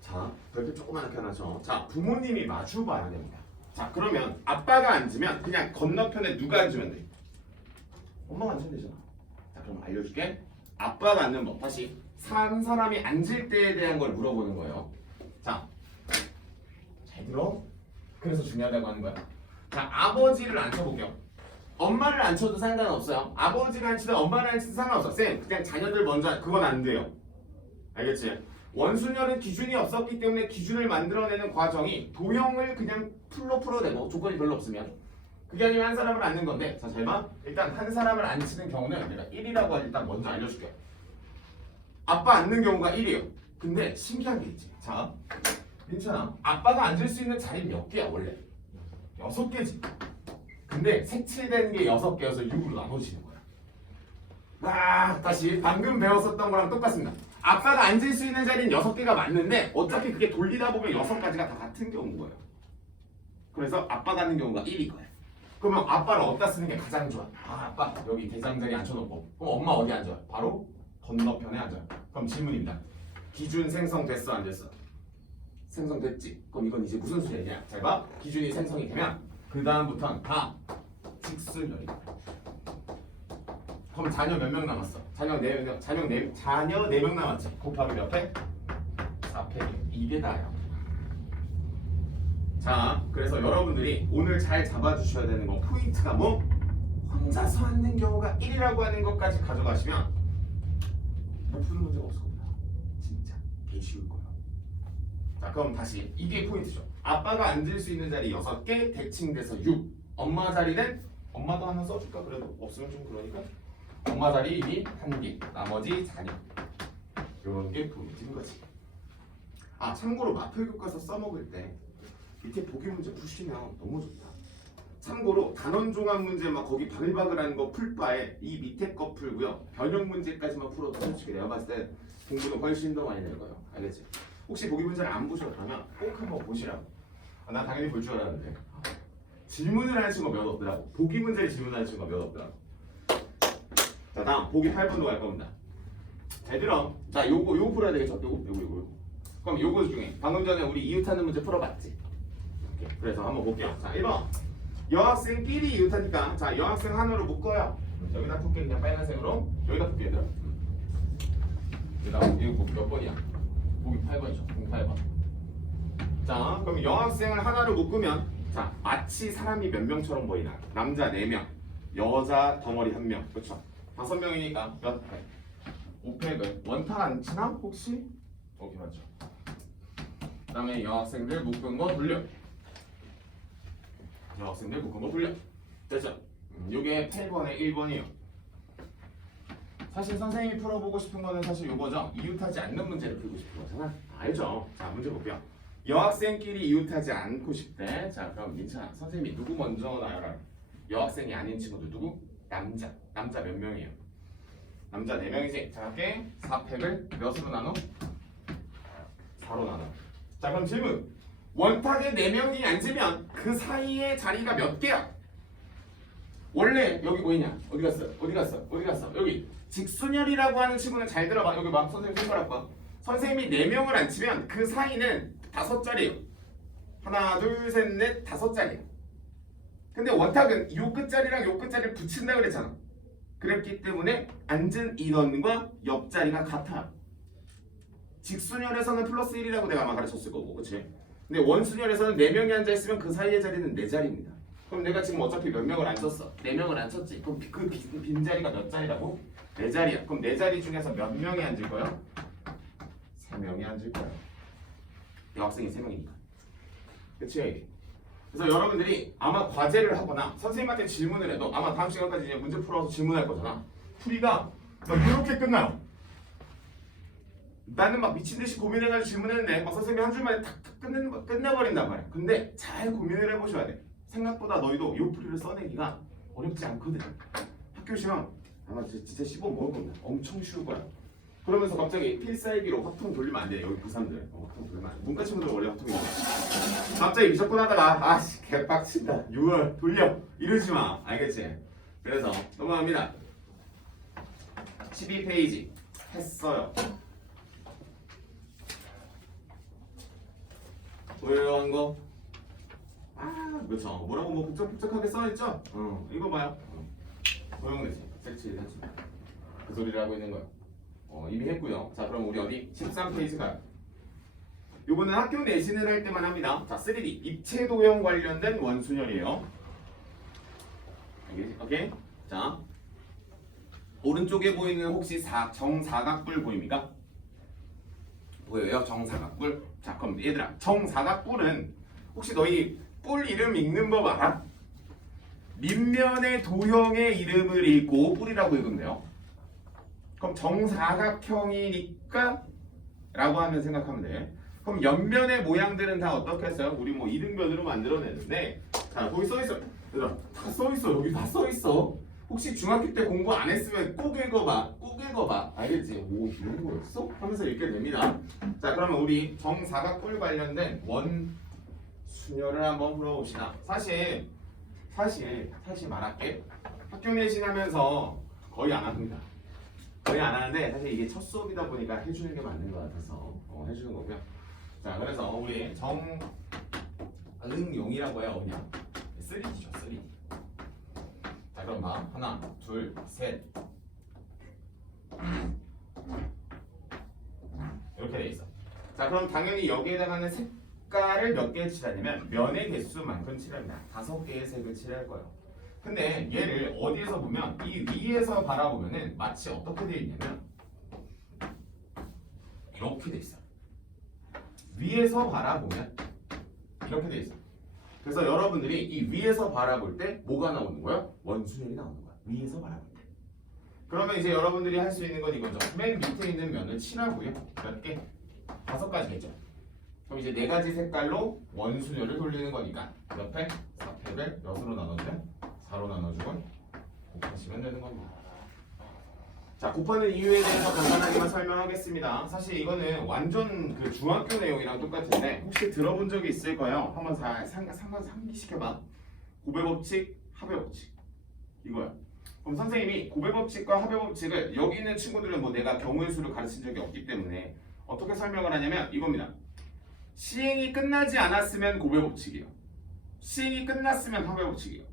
자, 별표 조그맣게 하나 쳐. 자, 부모님이 마주 봐야 됩니다. 자, 그러면 아빠가 앉으면 그냥 건너편에 누가 앉으면 돼? 엄마가 앉으면 되잖아. 자, 그럼 알려줄게. 아빠가 앉는 법. 다시 한 사람이 앉을 때에 대한 걸 물어보는 거예요. 자, 잘 들어. 그래서 중요하다고 하는 거야. 자, 아버지를 앉혀볼게요. 엄마를 앉혀도 상관없어요. 아버지를 앉히든 엄마를 앉히든 상관없어. 쌤, 그냥 자녀들 먼저 그건 안 돼요. 알겠지? 원순열은 기준이 없었기 때문에 기준을 만들어내는 과정이 도형을 그냥 풀어내고 조건이 별로 없으면 그게 아니면 한 사람을 앉는 건데. 자, 잘 봐. 일단 한 사람을 앉히는 경우는 내가 1이라고 일단 먼저 알려줄게요. 아빠 앉는 경우가 1이에요. 근데 신기한 게 있지. 자, 괜찮아. 아빠가 앉을 수 있는 자리 몇 개야 원래? 6개지. 근데 색칠된 게 6개여서 6으로 나눠지는 거야. 와, 다시 방금 배웠었던 거랑 똑같습니다. 아빠가 앉을 수 있는 자리는 6개가 맞는데 어차피 그게 돌리다 보면 6가지가 다 같은 경우인 거예요. 그래서 아빠가 앉는 경우가 1인 거예요. 그러면 아빠를 어디다 쓰는 게 가장 좋아? 아, 아빠 여기 대장 자리 앉혀놓고. 그럼 엄마 어디 앉아요? 바로 건너편에 앉아요. 그럼 질문입니다. 기준 생성됐어 안 됐어? 생성됐지. 그럼 이건 이제 무슨 수열이냐? 잘 봐. 기준이 생성이 되면 그 다음부터는 다 직수열이야. 그럼 자녀 몇 명 남았어? 자녀 4명 남았지. 곱하기 몇 팩? 4팩. 이게 다예요. 자, 그래서 여러분들이 오늘 잘 잡아주셔야 되는 거 포인트가 뭐? 혼자서 앉는 경우가 1이라고 하는 것까지 가져가시면 못 푸는 문제가 없을 겁니다. 진짜 개 쉬울 거예요. 자, 그럼 다시 이게 포인트죠. 아빠가 앉을 수 있는 자리 6개, 대칭돼서 6. 엄마 자리는 엄마도 하나 써줄까? 그래도 없으면 좀 그러니까. 엄마 자리 이미 1개, 나머지 자녀. 요런 게 포인트인 거지. 아, 참고로 마표 교과서 써먹을 때 밑에 보기 문제 푸시면 너무 좋다. 참고로 단원 종합 문제 막 거기 바글바글한 거 풀 바에 이 밑에 거 풀고요. 변형 문제까지만 풀어도 솔직히 내가 봤을 때 공부는 훨씬 더 많이 될 거예요. 알겠지? 혹시 보기 문제를 안 보셨다면 꼭 한번 보시라고. 아, 나 당연히 볼 줄 알았는데 질문을 하는 친구가 몇 없더라고. 보기 문제를 질문하는 친구가 몇 없더라고. 자, 다음 보기 8번으로 갈 겁니다. 잘 들어. 자, 요거 풀어야 되겠죠? 요거. 그럼 요거 중에 방금 전에 우리 이웃하는 문제 풀어봤지? 오케이. 그래서 한번 볼게요. 자, 1번. 여학생끼리 이웃하니까 자, 여학생 하나로 묶어요. 여기다 풀게. 그냥 빨간색으로. 여기다 풀게 얘들아. 이거 몇 번이야? 보기 8번이죠. 보기 8번. 자, 그럼 여학생을 하나로 묶으면 자, 마치 사람이 몇 명처럼 보이나? 남자 4명, 여자 덩어리 1명. 그렇죠? 5명이니까 몇 팩? 5팩을 원탁 안 치나? 혹시? 오케이, 맞죠. 그 다음에 여학생들 묶은 거 돌려. 여학생들 묶은 거 돌려. 됐죠? 요게 8번에 1번이에요. 사실 선생님이 풀어보고 싶은 거는 사실 요거죠. 이웃하지 않는 문제를 풀고 싶은 거잖아. 알죠? 자, 문제 볼게요. 여학생끼리 이웃하지 않고 싶대. 자, 그럼 민찬아, 선생님이 누구 먼저 나열하라? 여학생이 아닌 친구들 누구? 남자. 남자 몇 명이에요? 남자 4명이지. 자, 할게. 4팩을 몇으로 나눠? 4로 나눠. 자, 그럼 질문. 원탁에 4명이 앉으면 그 사이에 자리가 몇 개야? 원래 여기 뭐 있냐? 어디 갔어? 여기. 직순열이라고 하는 친구는 잘 들어봐. 여기 막 선생님 손가락 봐. 선생님이 4명을 앉히면 그 사이는 5자리예요. 하나, 둘, 셋, 넷, 5자리야. 근데 원탁은 요 끝자리랑 요 끝자리를 붙인다 그랬잖아. 그랬기 때문에 앉은 인원과 옆자리가 같아요. 직순열에서는 플러스 1이라고 내가 아마 가르쳤을 거고, 그치? 근데 원순열에서는 4명이 앉아있으면 그 사이의 자리는 4자리입니다. 그럼 내가 지금 어차피 몇 명을 안 썼어? 4명을 안 썼지? 그럼 그 빈자리가 몇 자리라고? 4자리야. 그럼 4자리 중에서 몇 명이 앉을 거야? 3명이 앉을 거야. 여학생이 3명이니까. 그치? 그래서 여러분들이 아마 과제를 하거나 선생님한테 질문을 해도 아마 다음 시간까지 이제 문제 풀어서 질문할 거잖아. 풀이가 막 이렇게 끝나요. 나는 막 미친 듯이 고민해가지고 질문했는데 막 선생님이 한 줄만에 탁탁 끝내버린단 말이야. 근데 잘 고민을 해보셔야 돼. 생각보다 너희도 이 풀이를 써내기가 어렵지 않거든. 학교 시험 아마 진짜 15 먹을 겁니다. 엄청 쉬울 거야. 그러면서 갑자기 필살기로 화통 돌리면 안 돼. 여기 고3들 화통 돌리면 안 돼. 문과 친구들 원래 화통인데 갑자기 미적분 하다가 아씨 개빡친다 6월 돌려 이러지 마. 알겠지? 그래서 넘어갑니다. 12페이지 했어요. 보여요 한 거? 아 그렇죠. 뭐라고 뭐 복잡하게 써있죠? 이거 봐요. 고용되지. 색칠 했습니다. 그 소리를 하고 있는 거예요. 이미 했고요. 자 그럼 우리 어디? 13페이지 가요. 요거는 학교 내신을 할 때만 합니다. 자 3D 입체 도형 관련된 원순열이에요. 오케이? 자 오른쪽에 보이는 혹시 정사각뿔 보입니까? 보여요? 정사각뿔? 자 그럼 얘들아 정사각뿔은 혹시 너희 뿔 이름 읽는 법 알아? 밑면의 도형의 이름을 읽고 뿔이라고 읽으면 돼요. 그럼 정사각형이니까 라고 하면 생각하면 돼. 그럼 옆면의 모양들은 다 어떻게 했어요? 우리 뭐 이등변으로 만들어냈는데 자 거기 써있어. 얘들아 다 써있어. 여기 다 써있어. 혹시 중학교 때 공부 안 했으면 꼭 읽어봐. 꼭 읽어봐. 알겠지? 오 이런 거였어? 하면서 읽게 됩니다. 자 그러면 우리 정사각뿔 관련된 원순열을 한번 풀어봅시다. 사실 말할게. 학교 내신 하면서 거의 안 합니다. 거의 안 하는데 사실 이게 첫 수업이다 보니까 해주는 게 맞는 것 같아서 해주는 거고요. 자 그래서 우리 정응용이라고 해요. 그냥 3D죠 3D. 자 그럼 봐 하나 둘 셋 이렇게 돼 있어. 자 그럼 당연히 여기에다가는 색깔을 몇 개 칠하냐면 면의 개수만큼 칠합니다. 5개의 색을 칠할 거예요. 근데 얘를 어디에서 보면 이 위에서 바라보면은 마치 어떻게 되어 있냐면 이렇게 돼 있어. 위에서 바라보면 이렇게 돼 있어. 그래서 여러분들이 이 위에서 바라볼 때 뭐가 나오는 거야? 원순열이 나오는 거야. 위에서 바라볼 때. 그러면 이제 여러분들이 할 수 있는 건 이거죠. 맨 밑에 있는 면을 칠하고요. 몇 개? 5가지겠죠. 그럼 이제 4가지 색깔로 원순열을 돌리는 거니까 옆에 4팩을 몇으로 나눠주면 4로 나눠주고 곱하시면 되는 겁니다. 자 곱하는 이유에 대해서 간단하게만 설명하겠습니다. 사실 이거는 완전 그 중학교 내용이랑 똑같은데 혹시 들어본 적이 있을 거예요. 한번 상기시켜봐. 곱의 법칙, 합의 법칙 이거야. 그럼 선생님이 곱의 법칙과 합의 법칙을 여기 있는 친구들은 뭐 내가 경우의 수를 가르친 적이 없기 때문에 어떻게 설명을 하냐면 이겁니다. 시행이 끝나지 않았으면 곱의 법칙이에요. 시행이 끝났으면 합의 법칙이에요.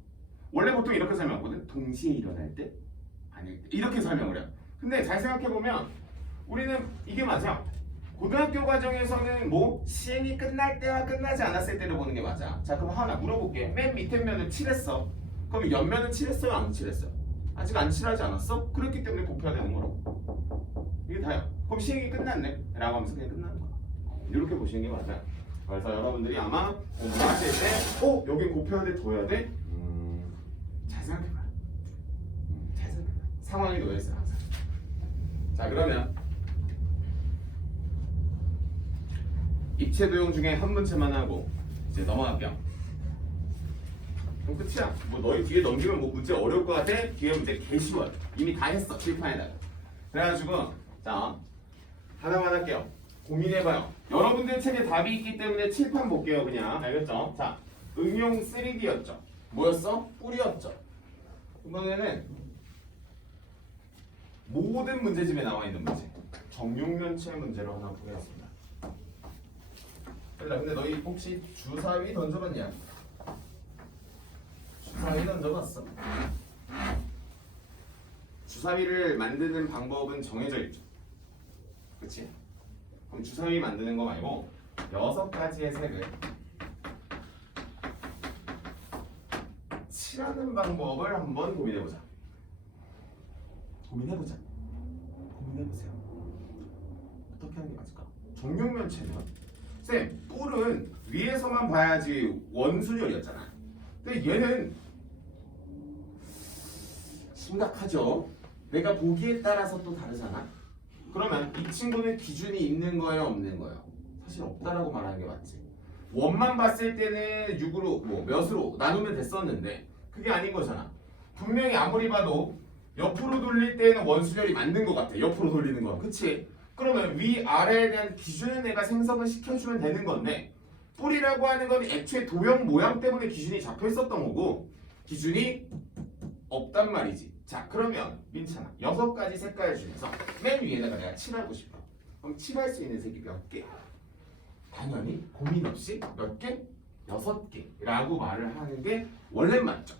원래 보통 이렇게 설명하거든. 동시에 일어날 때, 아닐 때 이렇게 설명을 해요. 근데 잘 생각해보면 우리는 이게 맞아. 고등학교 과정에서는 뭐 시행이 끝날 때와 끝나지 않았을 때를 보는 게 맞아. 자 그럼 하나 물어볼게. 맨 밑에 면을 칠했어. 그럼 옆면은 칠했어요? 안 칠했어요? 아직 안 칠하지 않았어? 그렇기 때문에 곱해야 되는 거로. 이게 다야. 그럼 시행이 끝났네 라고 하면서 그냥 끝나는 거야. 이렇게 보시는 게 맞아요. 그래서 여러분들이 아마 공부하실 때 여기 곱해야 돼? 둬야 돼? 잘 생각해봐. 잘 생각해봐. 상황이 놓여있어 항상. 자 그러면 입체 도형 중에 한 문제만 하고 이제 넘어갈게요. 그럼 끝이야. 뭐 너희 뒤에 넘기면 뭐 문제 어려울 것 같아? 뒤에 문제 개 쉬워요. 이미 다 했어 칠판에다가. 그래가지고 자 하나만 할게요. 고민해봐요. 여러분들 책에 답이 있기 때문에 칠판 볼게요. 그냥 알겠죠? 자 응용 3D였죠. 뭐였어? 뿔이었죠. 이번에는 모든 문제집에 나와 있는 문제. 정육면체 문제로 하나 보겠습니다. 근데 너희 혹시 주사위 던져봤냐? 주사위 던져봤어. 주사위를 만드는 방법은 정해져 있죠. 그치? 그럼 주사위 만드는 거 말고 6가지의 색을 칠하는 방법을 한번 고민해보자. 고민해보세요. 어떻게 하는 게 맞을까? 정육면체는 쌤, 뿔은 위에서만 봐야지 원순열이었잖아. 근데 얘는 심각하죠. 내가 보기에 따라서 또 다르잖아. 그러면 이 친구는 기준이 있는 거예요, 없는 거예요? 사실 없다라고 말하는 게 맞지. 원만 봤을 때는 6으로 뭐 몇으로 나누면 됐었는데 그게 아닌 거잖아. 분명히 아무리 봐도 옆으로 돌릴 때는 원순열이 맞는 것 같아. 옆으로 돌리는 건. 그치? 그러면 위아래에 대한 기준을 내가 생성을 시켜주면 되는 건데 뿔이라고 하는 건 애초에 도형 모양 때문에 기준이 잡혀 있었던 거고 기준이 없단 말이지. 자, 그러면 민찬아 6가지 색깔 중에서 맨 위에다가 내가 칠하고 싶어. 그럼 칠할 수 있는 색이 몇 개? 당연히 고민 없이 몇 개? 6개라고 말을 하는 게 원래 맞죠.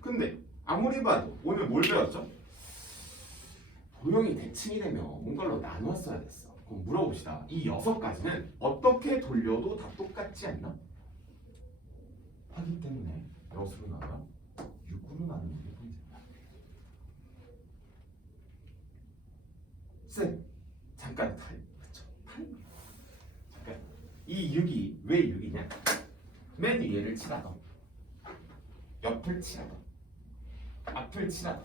근데 아무리 봐도 오늘 뭘 배웠죠? 도형이 대칭이 되면 뭔가로 나눴어야 됐어. 그럼 물어봅시다. 이 6가지는 어떻게 돌려도 다 똑같지 않나? 하기 때문에 몇으로 나눠? 6으로 나누는 게 포인트입니다. 쌤, 잠깐 그쵸? 잠깐. 이 6이 왜 6이냐? 맨 위에를 칠하던 옆을 칠하던 앞을 칠하던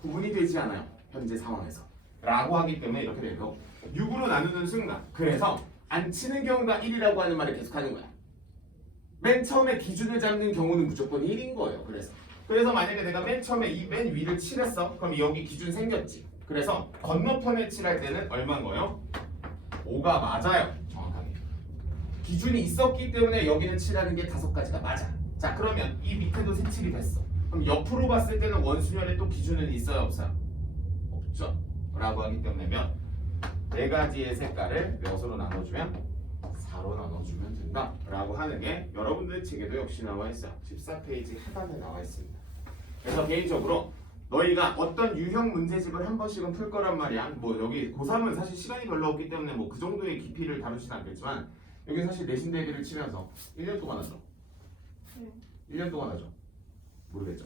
구분이 되지 않아요. 현재 상황에서 라고 하기 때문에 이렇게 되고 6으로 나누는 순간 그래서 안 치는 경우가 1이라고 하는 말을 계속하는 거야. 맨 처음에 기준을 잡는 경우는 무조건 1인 거예요. 그래서 만약에 내가 맨 처음에 이 맨 위를 칠했어. 그럼 여기 기준 생겼지. 그래서 건너편에 칠할 때는 얼마인 거예요? 5가 맞아요. 정확하게 기준이 있었기 때문에 여기는 칠하는 게 5가지가 맞아. 자, 그러면 이 밑에도 색칠이 됐어. 그럼 옆으로 봤을 때는 원순열에 또 기준은 있어요, 없어요? 없죠. 라고 하기 때문에 몇 4가지의 색깔을 몇으로 나눠주면 4로 나눠주면 된다 라고 하는 게 여러분들 책에도 역시 나와 있어요. 14페이지 하단에 나와 있습니다. 그래서 개인적으로 너희가 어떤 유형 문제집을 한 번씩은 풀 거란 말이야. 뭐 여기 고3은 사실 시간이 별로 없기 때문에 뭐 그 정도의 깊이를 다루지는 않겠지만 여기 사실 내신 대비를 치면서 1년 동안 하죠. 1년 동안 하죠. 모르겠죠.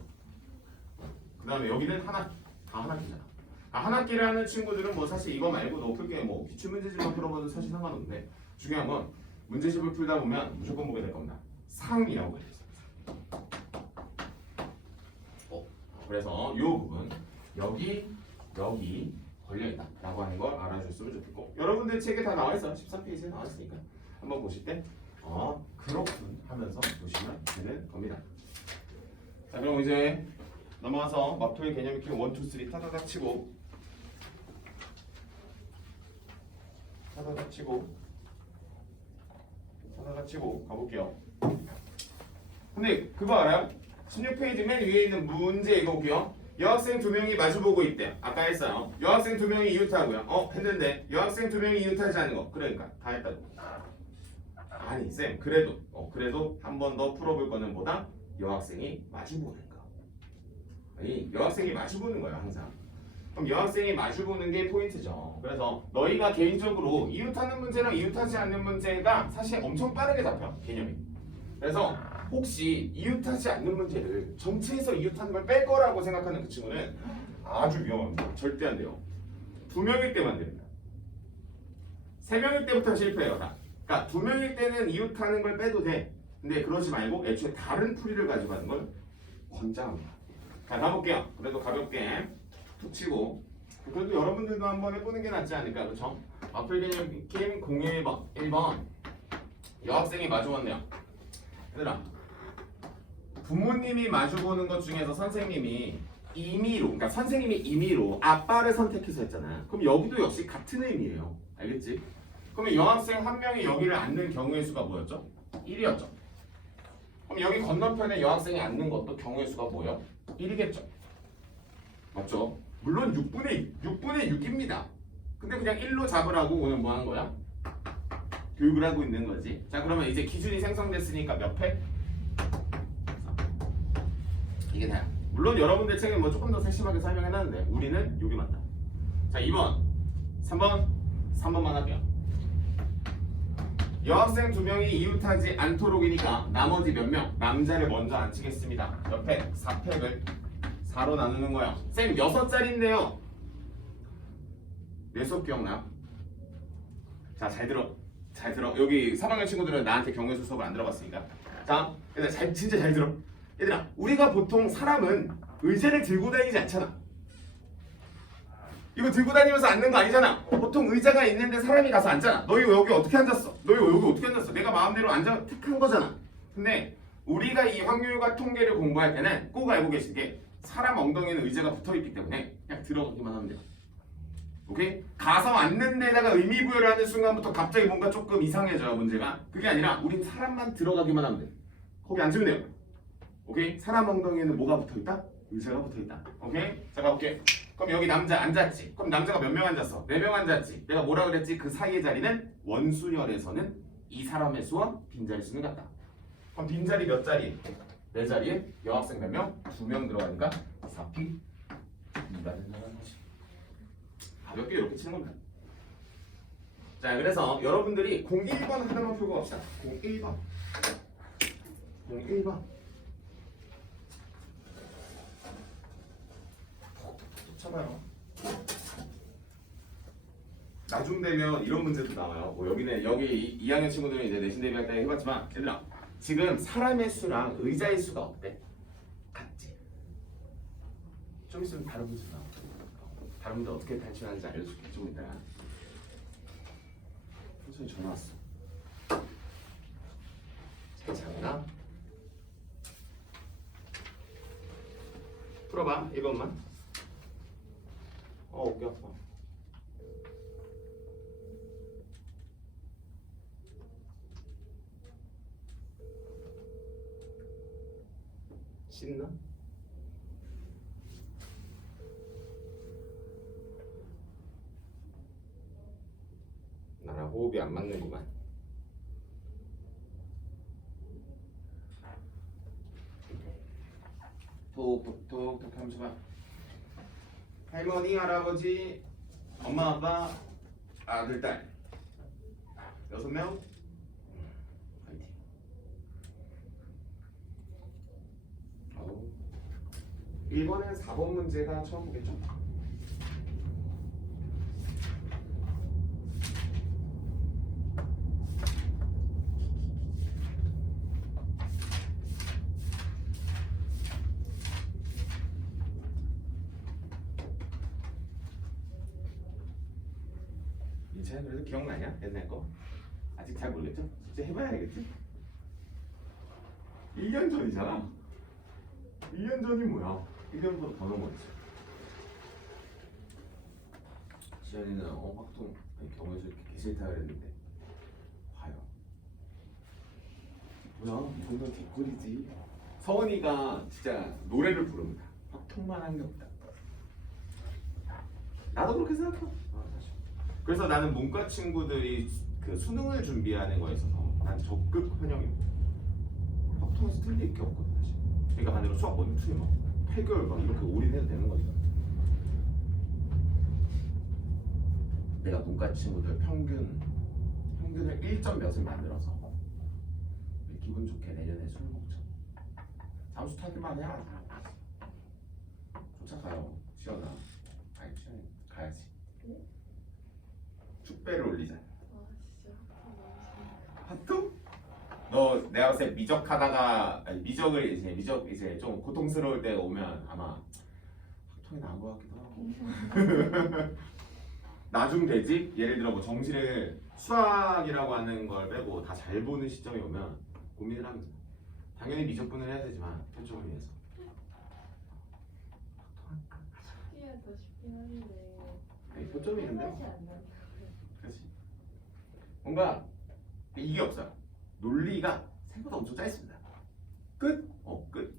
그 다음에 여기는 다 한 학기잖아. 한 학기를 하는 친구들은 뭐 사실 이거 말고도 풀게 뭐 기출문제집만 풀어봐도 사실 상관없는데 중요한 건 문제집을 풀다 보면 무조건 보게 될 겁니다. 상이라고 해요. 그래서 이 부분 여기 걸려있다 라고 하는 걸 알아줬으면 좋겠고 여러분들 책에 다 나와있어요. 13페이지에 나와있으니까 한번 보실 때 그렇군 하면서 보시면 되는 겁니다. 자, 그럼 이제 넘어가서 마토의 개념 익히기 1, 2, 3 타다닥 치고 가볼게요. 근데 그거 알아요? 16페이지 맨 위에 있는 문제 이거 볼게요. 여학생 2명이 마주보고 있대. 아까 했어요. 여학생 2명이 이웃하고요. 했는데 여학생 2명이 이웃하지 않은 거. 그러니까 다 했다고. 아니 쌤 그래도 한 번 더 풀어볼 거는 뭐다? 여학생이 마주보는 거. 아니 여학생이 마주보는 거예요 항상. 그럼 여학생이 마주보는 게 포인트죠. 그래서 너희가 개인적으로 이웃하는 문제랑 이웃하지 않는 문제가 사실 엄청 빠르게 잡혀 개념이. 그래서 혹시 이웃하지 않는 문제를 전체에서 이웃하는 걸 뺄 거라고 생각하는 그 친구는 아주 위험합니다. 절대 안 돼요. 2명일 때만 됩니다. 3명일 때부터 실패해요. 다. 그러니까 2명일 때는 이웃하는 걸 빼도 돼. 근데 그러지 말고 애초에 다른 풀이를 가지고 하는 걸 권장합니다. 자, 가볼게요. 그래도 가볍게 툭 치고 그래도 여러분들도 한번 해보는 게 낫지 않을까, 그렇죠? 앞을 개념 게임 01번 1번 여학생이 마주봤네요. 얘들아, 부모님이 마주보는 것 중에서 선생님이 임의로, 그러니까 선생님이 임의로 아빠를 선택해서 했잖아. 그럼 여기도 역시 같은 의미예요. 알겠지? 그러면 여학생 한 명이 여기를 앉는 경우의 수가 뭐였죠? 1이었죠. 그럼 여기 건너편에 여학생이 앉는 것도 경우의 수가 뭐예요? 1이겠죠. 맞죠? 물론 6분의 6입니다. 근데 그냥 1로 잡으라고 오늘 뭐 하는 거야? 교육을 하고 있는 거지. 자, 그러면 이제 기준이 생성됐으니까 몇 팩? 이게 다야. 물론 여러분들 책은 뭐 조금 더 세심하게 설명해놨는데 우리는 이게 맞다. 자 2번, 3번, 3번만 할게요. 여학생 2명이 이웃하지 않도록이니까 나머지 몇 명 남자를 먼저 앉히겠습니다. 옆에 4팩을 4로 나누는 거예요. 쌤 6자리인데요. 내 수업 기억나? 자 잘 들어. 잘 들어. 여기 3학년 친구들은 나한테 경우의 수 수업을 안 들어봤으니까. 자 얘들아 진짜 잘 들어. 얘들아 우리가 보통 사람은 의자를 들고 다니지 않잖아. 이거 들고 다니면서 앉는 거 아니잖아. 보통 의자가 있는데 사람이 가서 앉잖아. 너희 여기 어떻게 앉았어? 너희 여기 어떻게 앉았어? 내가 마음대로 앉아 택한 거잖아. 근데 우리가 이 확률과 통계를 공부할 때는 꼭 알고 계신 게 사람 엉덩이에는 의자가 붙어있기 때문에 그냥 들어가기만 하면 돼요. 오케이? 가서 앉는 데다가 의미 부여를 하는 순간부터 갑자기 뭔가 조금 이상해져요 문제가. 그게 아니라 우린 사람만 들어가기만 하면 돼. 거기 앉으면 돼요. 오케이? 사람 엉덩이에는 뭐가 붙어있다? 의자가 붙어있다. 오케이? 자 가볼게. 그럼 여기 남자 앉았지. 그럼 남자가 몇 명 앉았어? 4명 앉았지. 내가 뭐라 그랬지? 그 사이의 자리는 원순열에서는 이 사람의 수와 빈자리 수는 같다. 그럼 빈자리 몇 자리? 4자리에 여학생 몇 명? 2명 들어가니까 4P 2가 된다는 거지. 가볍게 이렇게 치는 겁니다. 자 그래서 여러분들이 01번 하나만 풀고 갑시다. 01번 01번 쳐봐요. 나중 되면 이런 문제도 나와요. 뭐 여기는 여기 2학년 친구들은 이제 내신 대비할 때 해봤지만 얘들아 지금 사람의 수랑 의자의 수가 어때? 같지? 좀 있으면 다른 문제 나와. 다른 문제 어떻게 탈출하는지 알려줄게. 좀 이따. 천천히 전화 왔어. 잘 잤나? 풀어봐 1번만. 어깨 아파. 씻나? 나랑 호흡이 안 맞는구만. 톡톡톡 하면서 봐. 할머니, 할아버지, 엄마, 아빠, 아들, 딸 6명. 파이팅. 1번은 4번 문제가 처음 보겠죠? 이제 그래도 기억나냐? 옛날 거? 아직 잘 모르겠죠? 숙제 해봐야 알겠지? 1년 전이잖아. 1년 전이 뭐야? 1년보다 더 넘었지. 지현이는 확통 경우에서 이렇게 개싫다 그랬는데 봐요. 뭐야? 이 정도는 개꿀이지. 서원이가 진짜 노래를 부릅니다. 확통만 한 게 없다. 나도 그렇게 생각해. 사실. 그래서 나는 문과 친구들이 그 수능을 준비하는 거에 있어서 난 적극 환영입니다. 확통에서 틀릴 게 없거든 사실. 그러니까 반대로 수학 원투에 막 8개월 막 이렇게 올인해도 되는 거니까. 내가 문과 친구들 평균을 1점 몇을 만들어서 기분 좋게 내년에 술 먹자. 잠수 타기만 해야 쫓아가요. 시연아. 아니 시연이 가야지. 축배를 올리자. 하트? 너 내가 봤을 때 미적하다가 아니, 미적 이제 좀 고통스러울 때가 오면 아마 학통이 나은 것 같기도 하고. 나중 되지? 예를 들어 뭐 정시를 수학이라고 하는 걸 빼고 다 잘 보는 시점이 오면 고민을 합니다. 당연히 미적분을 해야 되지만 표점을 위해서. 쉽기야 더 쉽긴 한데. 아니, 표점이 있는데. 맛이 안 난다. 그렇지. 뭔가 이게 없어요. 논리가 생각보다 엄청 짧습니다. 끝? 끝.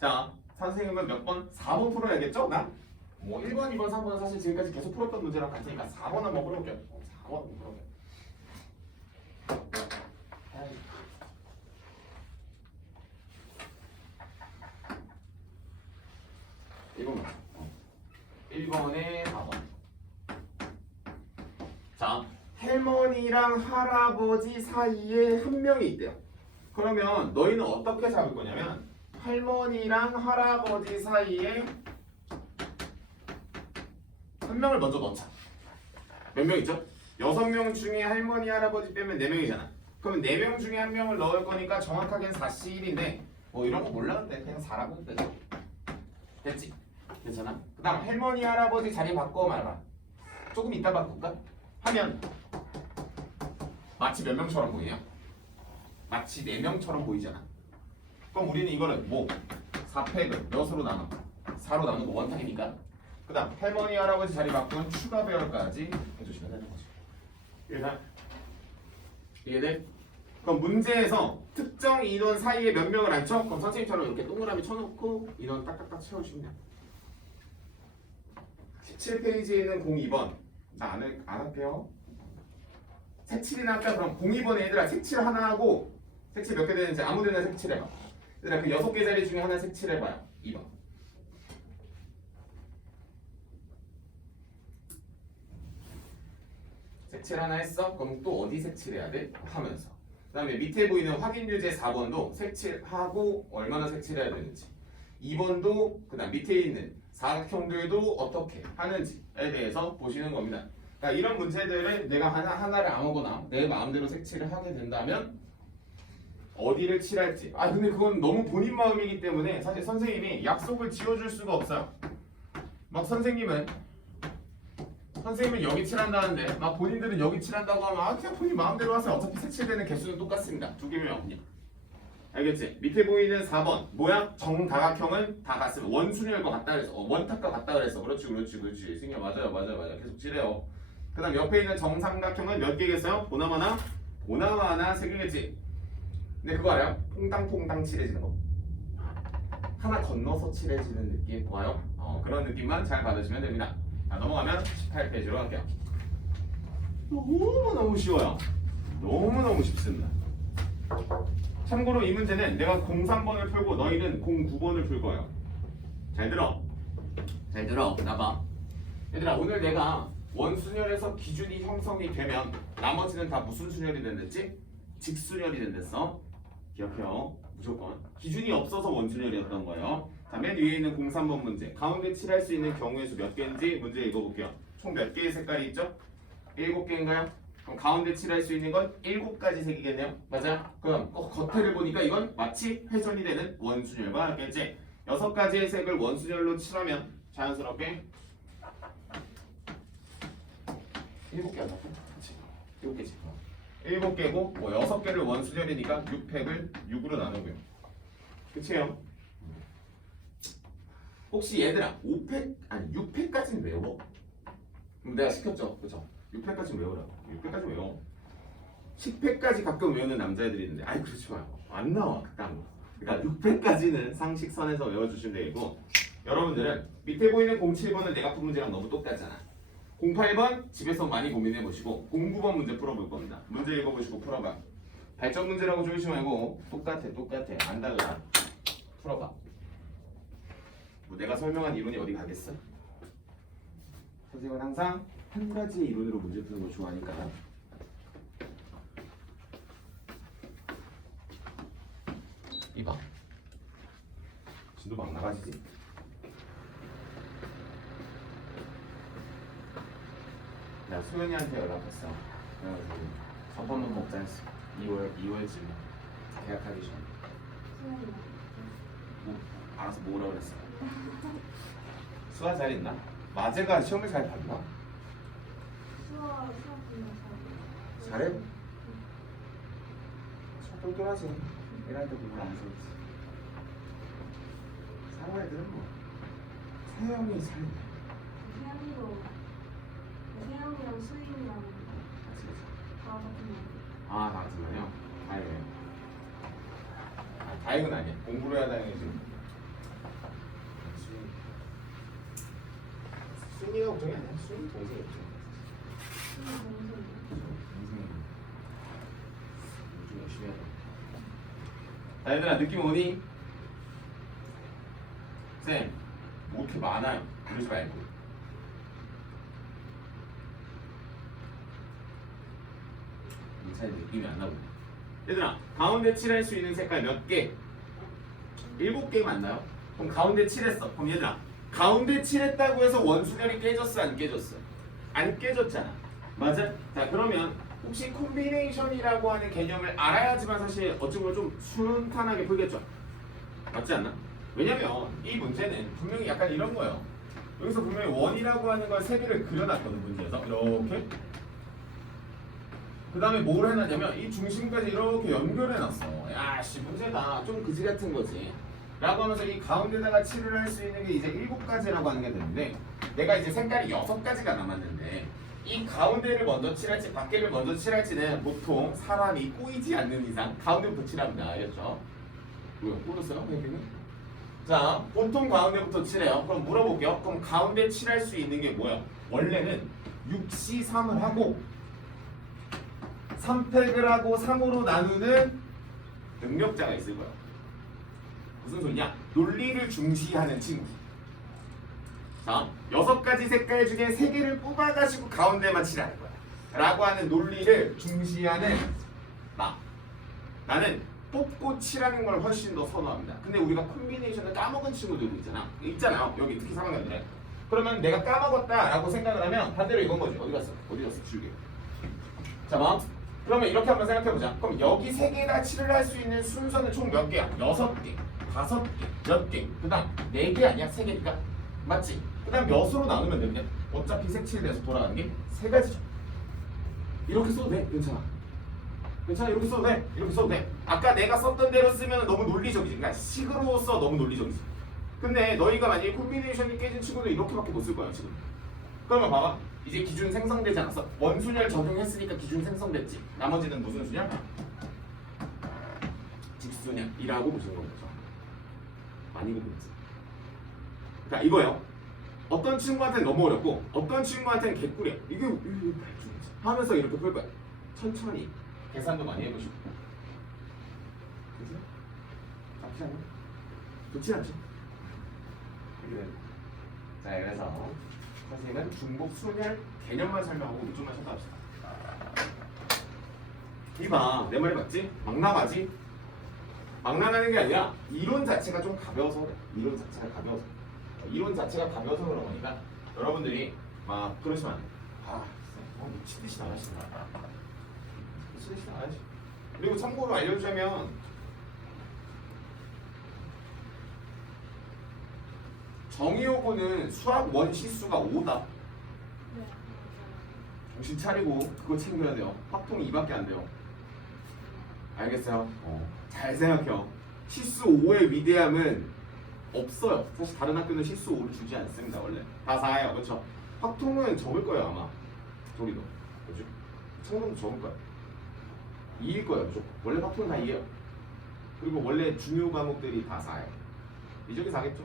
자, 선생님은 몇 번? 4번 풀어야겠죠? 나? 뭐 1번, 2번, 3번은 사실 지금까지 계속 풀었던 문제랑 같으니까 4번 한번 풀어볼게요. 4번 한번 풀어볼게요. 1번 맞죠? 1번에 4번. 자, 할머니랑 할아버지 사이에 한 명이 있대요. 그러면 너희는 어떻게 잡을 거냐면 할머니랑 할아버지 사이에 한 명을 먼저 넣자. 몇 명 있죠? 6명 중에 할머니, 할아버지 빼면 4명이잖아. 그러면 4명 중에 한 명을 넣을 거니까 정확하게는 4C1인데 뭐 이런 거 몰랐는데 그냥 4라고 해도 되죠. 됐지? 괜찮아? 그 다음 할머니, 할아버지 자리 바꿔 말아봐. 조금 이따 바꿀까? 하면 마치 몇 명처럼 보이냐? 마치 4명처럼 보이잖아. 그럼 우리는 이거를 뭐 4팩을 몇으로 나눠? 4로 나누고 원탁이니까. 그 다음 할머니, 할아버지 자리 바꾼 추가 배열까지 해주시면 되는 거죠. 일단 이해돼? 그럼 문제에서 특정 인원 사이에 몇 명을 앉혀? 그럼 선생님처럼 이렇게 동그라미 쳐놓고 인원 딱딱딱 채워주시면 돼요. 17페이지에 있는 02번 나 안 할게요. 색칠이나 할까? 그럼 02번에 얘들아 색칠 하나 하고 색칠 몇 개 되는지 아무 데나 색칠해봐. 얘들아 그 6개 자리 중에 하나 색칠해봐요. 2번. 색칠 하나 했어? 그럼 또 어디 색칠해야 돼? 하면서. 그 다음에 밑에 보이는 확인 유제 4번도 색칠하고 얼마나 색칠해야 되는지. 2번도 그 다음 밑에 있는 사각형들도 어떻게 하는지에 대해서 보시는 겁니다. 그러니까 이런 문제들을 내가 하나를 아무거나 내 마음대로 색칠을 하게 된다면 어디를 칠할지. 아 근데 그건 너무 본인 마음이기 때문에 사실 선생님이 약속을 지어줄 수가 없어요. 막 선생님은 여기 칠한다는데 막 본인들은 여기 칠한다고 하면 아 그냥 본인 마음대로 하세요. 어차피 색칠되는 개수는 똑같습니다. 두 개면 없냐. 알겠지? 밑에 보이는 4번 뭐야? 정다각형은 다 같으면 원순열과 같다 그래서 원탁과 같다 그래서 그렇지 승희야 맞아요 계속 칠해요. 그 다음 옆에 있는 정삼각형은 몇 개겠어요? 보나마나 3개겠지? 근데 그거 알아요? 퐁당퐁당 칠해지는 거 하나 건너서 칠해지는 느낌 좋아요? 그런 느낌만 잘 받으시면 됩니다. 자, 넘어가면 18페이지로 갈게요. 너무너무 쉬워요. 너무너무 쉽습니다. 참고로 이 문제는 내가 03번을 풀고 너희는 09번을 풀 거예요. 잘 들어. 나봐. 얘들아 오늘 내가 원순열에서 기준이 형성이 되면 나머지는 다 무슨 순열이 된댔지? 직순열이 된댔어. 기억해요. 무조건. 기준이 없어서 원순열이었던 거예요. 자, 맨 위에 있는 03번 문제. 가운데 칠할 수 있는 경우의 수 몇 개인지 문제 읽어볼게요. 총 몇 개의 색깔이 있죠? 7개인가요? 그럼 가운데 칠할 수 있는 건 7가지 색이겠네요. 맞아? 그럼 겉에를 보니까 이건 마치 회전이 되는 원순열과 같겠지? 6가지의 색을 원순열로 칠하면 자연스럽게 7개 안 잡고? 그치? 7개지. 7개고 뭐 6개를 원순열이니까 6팩을 6으로 나누고요. 그치요? 혹시 얘들아 6팩까지는 외워? 그럼 내가 시켰죠? 그쵸? 6팩까지 외우라고. 6팩까지 외워. 10팩까지 가끔 외우는 남자애들이 있는데 아이 그렇지 마요. 안 나와 그딴 거. 그러니까 6팩까지는 상식선에서 외워주시면 되고 여러분들은 밑에 보이는 07번은 내가 푼 문제랑 너무 똑같잖아. 08번 집에서 많이 고민해보시고 09번 문제 풀어볼 겁니다. 문제 읽어보시고 풀어봐. 발전 문제라고 조이지 말고 똑같아 안 달라. 풀어봐. 뭐 내가 설명한 이론이 어디 가겠어? 선생님은 항상 한 가지의 이론으로 문제 푸는 걸 좋아하니까. 이봐. 진도 막 나가지지? 나 소연이한테 연락했어. 그래가지고 밥 한번 먹자 했어. 2월쯤 계약하기 전에. 뭐, 알아서 먹으라고 그랬어. 수아 잘 있나? 마제가 시험을 잘 봤나? 수학 분야 잘해? 수학 똘똘하지. 일할 때 공부 안 좋지. 상호 애들은 뭐 세영이 잘 있네. 세영이랑 수인이랑 다 같은 거. 아, 다 같은 거요? 다행이에요. 아, 다행은 아니야. 공부를 해야 다행이지. 수인이가 걱정이 아니야. 수인이 동생이 걱정. 수인 동생. 동생이 좀 열심히 해야 돼. 자, 얘들아 느낌 오니? 쌤, 못 이렇게 많아요. 그러지 말고. 잘 느낌이 안 나고. 얘들아, 가운데 칠할 수 있는 색깔 몇 개? 7개 맞나요? 그럼 가운데 칠했어. 그럼 얘들아, 가운데 칠했다고 해서 원순열이 깨졌어, 안 깨졌어? 안 깨졌잖아. 맞아? 자, 그러면 혹시 콤비네이션이라고 하는 개념을 알아야지만 사실 어찌 보면 좀 순탄하게 풀겠죠? 맞지 않나? 왜냐면 이 문제는 분명히 약간 이런 거예요. 여기서 분명히 원이라고 하는 걸 세 개를 그려놨거든, 문제에서. 이렇게. 그 다음에 뭘 해놨냐면 이 중심까지 이렇게 연결해놨어. 야씨, 문제가 좀 그지 같은 거지. 라고 하면서 이 가운데다가 칠을 할 수 있는 게 이제 7가지라고 하는 게 되는데, 내가 이제 색깔이 6가지가 남았는데 이 가운데를 먼저 칠할지 밖에를 먼저 칠할지는 보통 사람이 꼬이지 않는 이상 가운데부터 칠합니다. 알겠죠? 뭐야, 꼬였어요? 혜경이? 자, 보통 가운데부터 칠해요. 그럼 물어볼게요. 그럼 가운데 칠할 수 있는 게 뭐야? 원래는 6C3을 하고 3팩을 하고 3으로 나누는 능력자가 있을 거야. 무슨 소리냐? 논리를 중시하는 친구. 자, 6가지 색깔 중에 3개를 뽑아가지고 가운데만 칠하는 거야. 라고 하는 논리를 중시하는 나. 나는 뽑고 칠하는 걸 훨씬 더 선호합니다. 근데 우리가 콤비네이션을 까먹은 친구들도 있잖아요. 여기 특히 3학년들에. 그러면 내가 까먹었다라고 생각을 하면 반대로 이건 거지. 어디 갔어? 줄게. 자, 뭐? 그러면 이렇게 한번 생각해보자. 그럼 여기 3개나 칠을 할 수 있는 순서는 총 몇 개야? 6개, 5개, 몇 개? 그 다음 4개 아니야? 3개니까? 맞지? 그 다음 몇으로 나누면 돼? 그냥 어차피 색칠돼서 돌아가는 게 3가지죠. 이렇게 써도 돼? 괜찮아. 이렇게 써도 돼? 이렇게 써도 돼. 아까 내가 썼던 대로 쓰면 너무 논리적이지. 그러니까 식으로 써 너무 논리적이지. 근데 너희가 만약에 콤비네이션이 깨진 친구들 이렇게밖에 못 쓸 거야 지금. 그러면 봐봐. 이제 기준 생성되지 않았어. 원순열 적용했으니까 기준 생성됐지. 나머지는 무슨 순열? 직순열이라고 보시는 거죠. 많이 구분했어. 자, 이거요. 어떤 친구한테는 너무 어렵고 어떤 친구한테는 개꿀이야. 이게 하면서 이렇게 풀 거야. 천천히 계산도 많이 해보시고. 그죠? 나쁘지 않아? 좋지 않죠? 자, 그래서 선생님은 중복 순열 개념만 설명하고 이쪽만 쳐다봅시다. 이봐, 내 말이 맞지? 막 나가지? 막 나가는 게 아니라 이론 자체가 좀 가벼워서 그래. 이론 자체가 가벼워서 그런 거니까 여러분들이 막 그러시면 안 돼. 미친 듯이 나가신다. 미친 듯이 나가야지. 그리고 참고로 알려주자면 정의요구는 수학 원 시수가 5다. 네. 정신 차리고 그거 챙겨야 돼요. 확통이 2밖에 안 돼요. 알겠어요? 잘 생각해요. 시수 5의 위대함은 없어요. 사실 다른 학교는 시수 5를 주지 않습니다. 원래 다 4예요. 그렇죠? 확통은 적을 거예요 아마. 저기도. 그죠? 성능도 적을 거야. 2일 거예요. 무조건. 원래 확통은 다 2예요. 그리고 원래 중요 과목들이 다 4예요. 이쪽이 4겠죠?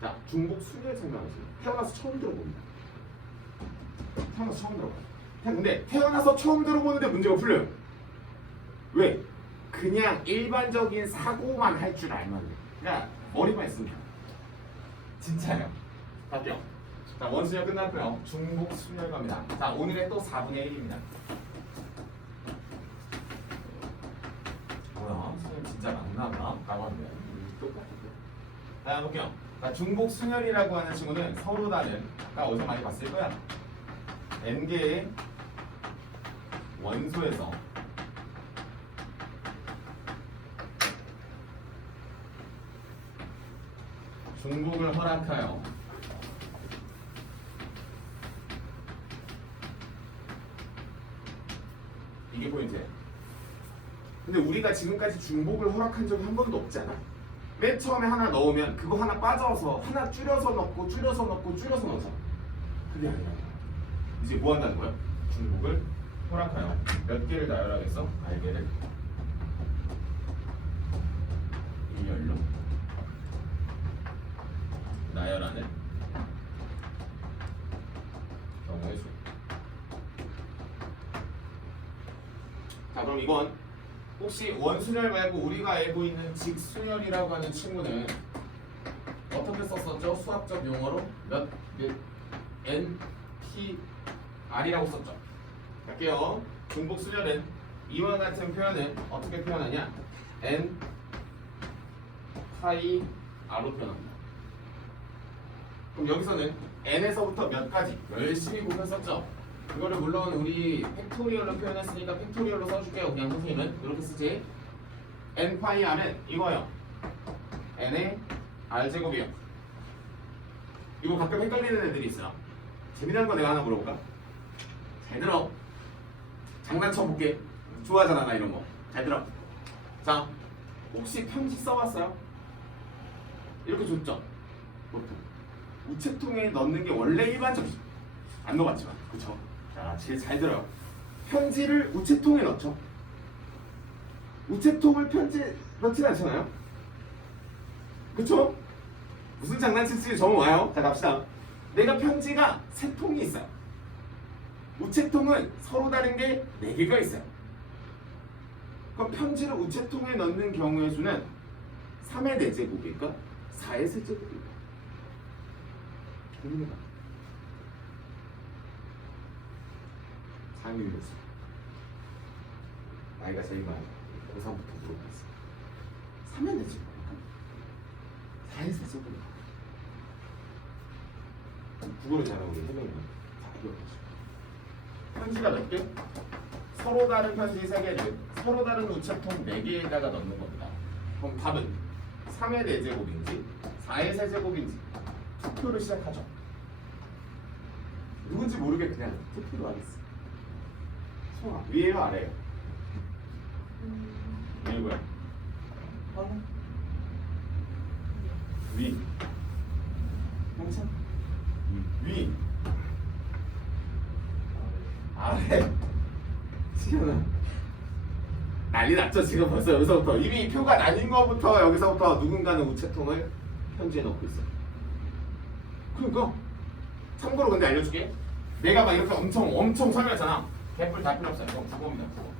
자, 중복 순열 설명하겠습니다. 태어나서 처음 들어봅니다. 근데 태어나서 처음 들어보는데 문제가 풀려요. 왜? 그냥 일반적인 사고만 할 줄 알면 돼. 그냥 머리만 있으면 돼. 진짜요. 갈게요. 자, 원순열 끝났고요. 중복 순열 갑니다. 자, 오늘의 또 4분의 1입니다. 뭐야? 선생님 진짜 막나가? 까봤네. 똑같아. 자, 볼게요. 자, 중복 순열이라고 하는 친구는 서로 다른, 아까 어디서 많이 봤을 거야. n개의 원소에서 중복을 허락하여 이게 포인트예요. 근데 우리가 지금까지 중복을 허락한 적이 한 번도 없잖아. 맨 처음에 하나 넣으면 그거 하나 빠져서 하나 줄여서 넣고 줄여서 넣고 줄여서 넣자. 그게 아니라 이제 뭐 한다는 거야? 중복을 허락하여 몇 개를 나열하겠어? 알개를 일렬로 나열하는 경우의 수. 자, 그럼 이건 혹시 원순열 말고 우리가 알고 있는 직순열이라고 하는 친구는 어떻게 썼었죠? 수학적 용어로 N, T, R이라고 썼죠. 갈게요. 중복순열은 이와 같은 표현은 어떻게 표현하냐? N, 파이, R로 표현합니다. 그럼 여기서는 N에서부터 몇 가지 열심히 보면 썼죠? 이거를 물론 우리 팩토리얼로 표현했으니까 팩토리얼로 써줄게요. 그냥 선생님은 이렇게 쓰지. N 파이 R은 이거요. N의 R제곱이요. 이거 가끔 헷갈리는 애들이 있어. 재미난 거 내가 하나 물어볼까? 잘 들어. 장난쳐 볼게. 좋아하잖아 나 이런 거. 잘 들어. 자, 혹시 편지 써봤어요? 이렇게 줬죠? 보통 우체통에 넣는 게 원래 일반적이죠. 안 넣어봤지만, 그쵸? 자, 제일 잘 들어요. 편지를 우체통에 넣죠. 우체통을 편지에 넣진 않잖아요. 그쵸? 무슨 장난칠지 정 와요. 자, 갑시다. 내가 편지가 3통이 있어요. 우체통은 서로 다른 게 4개가 있어요. 그럼 편지를 우체통에 넣는 경우의 수는 3의 4제곱일까? 4의 세제곱일까? 고민해봐. 4의 밀렸어. 나이가 제일 많아. 고3부터 물어봤어. 3의 4제곱일까? 4의 세제곱일까? 국어를 잘하고 우리 해명이면 자, 이거 편지가 몇 개? 서로 다른 편지 3개를 서로 다른 우체통 4개에다가 넣는 겁니다. 그럼 답은 3의 4제곱인지 4의 세제곱인지 투표를 시작하죠. 누군지 모르게 그냥 투표로 하겠어. 소아 위에요 아래요? 위에 뭐야? 위. 형찬? 위. 아래. 시연아. 난리 났죠 지금 벌써 여기서부터 이미 표가 나뉜 거부터 여기서부터 누군가는 우체통을 편지에 넣고 있어. 그러니까 참고로 근데 알려줄게. 내가 막 이렇게 엄청 설명했잖아. 개뿔 다 필요 없어요. 이건 국어입니다. 국어.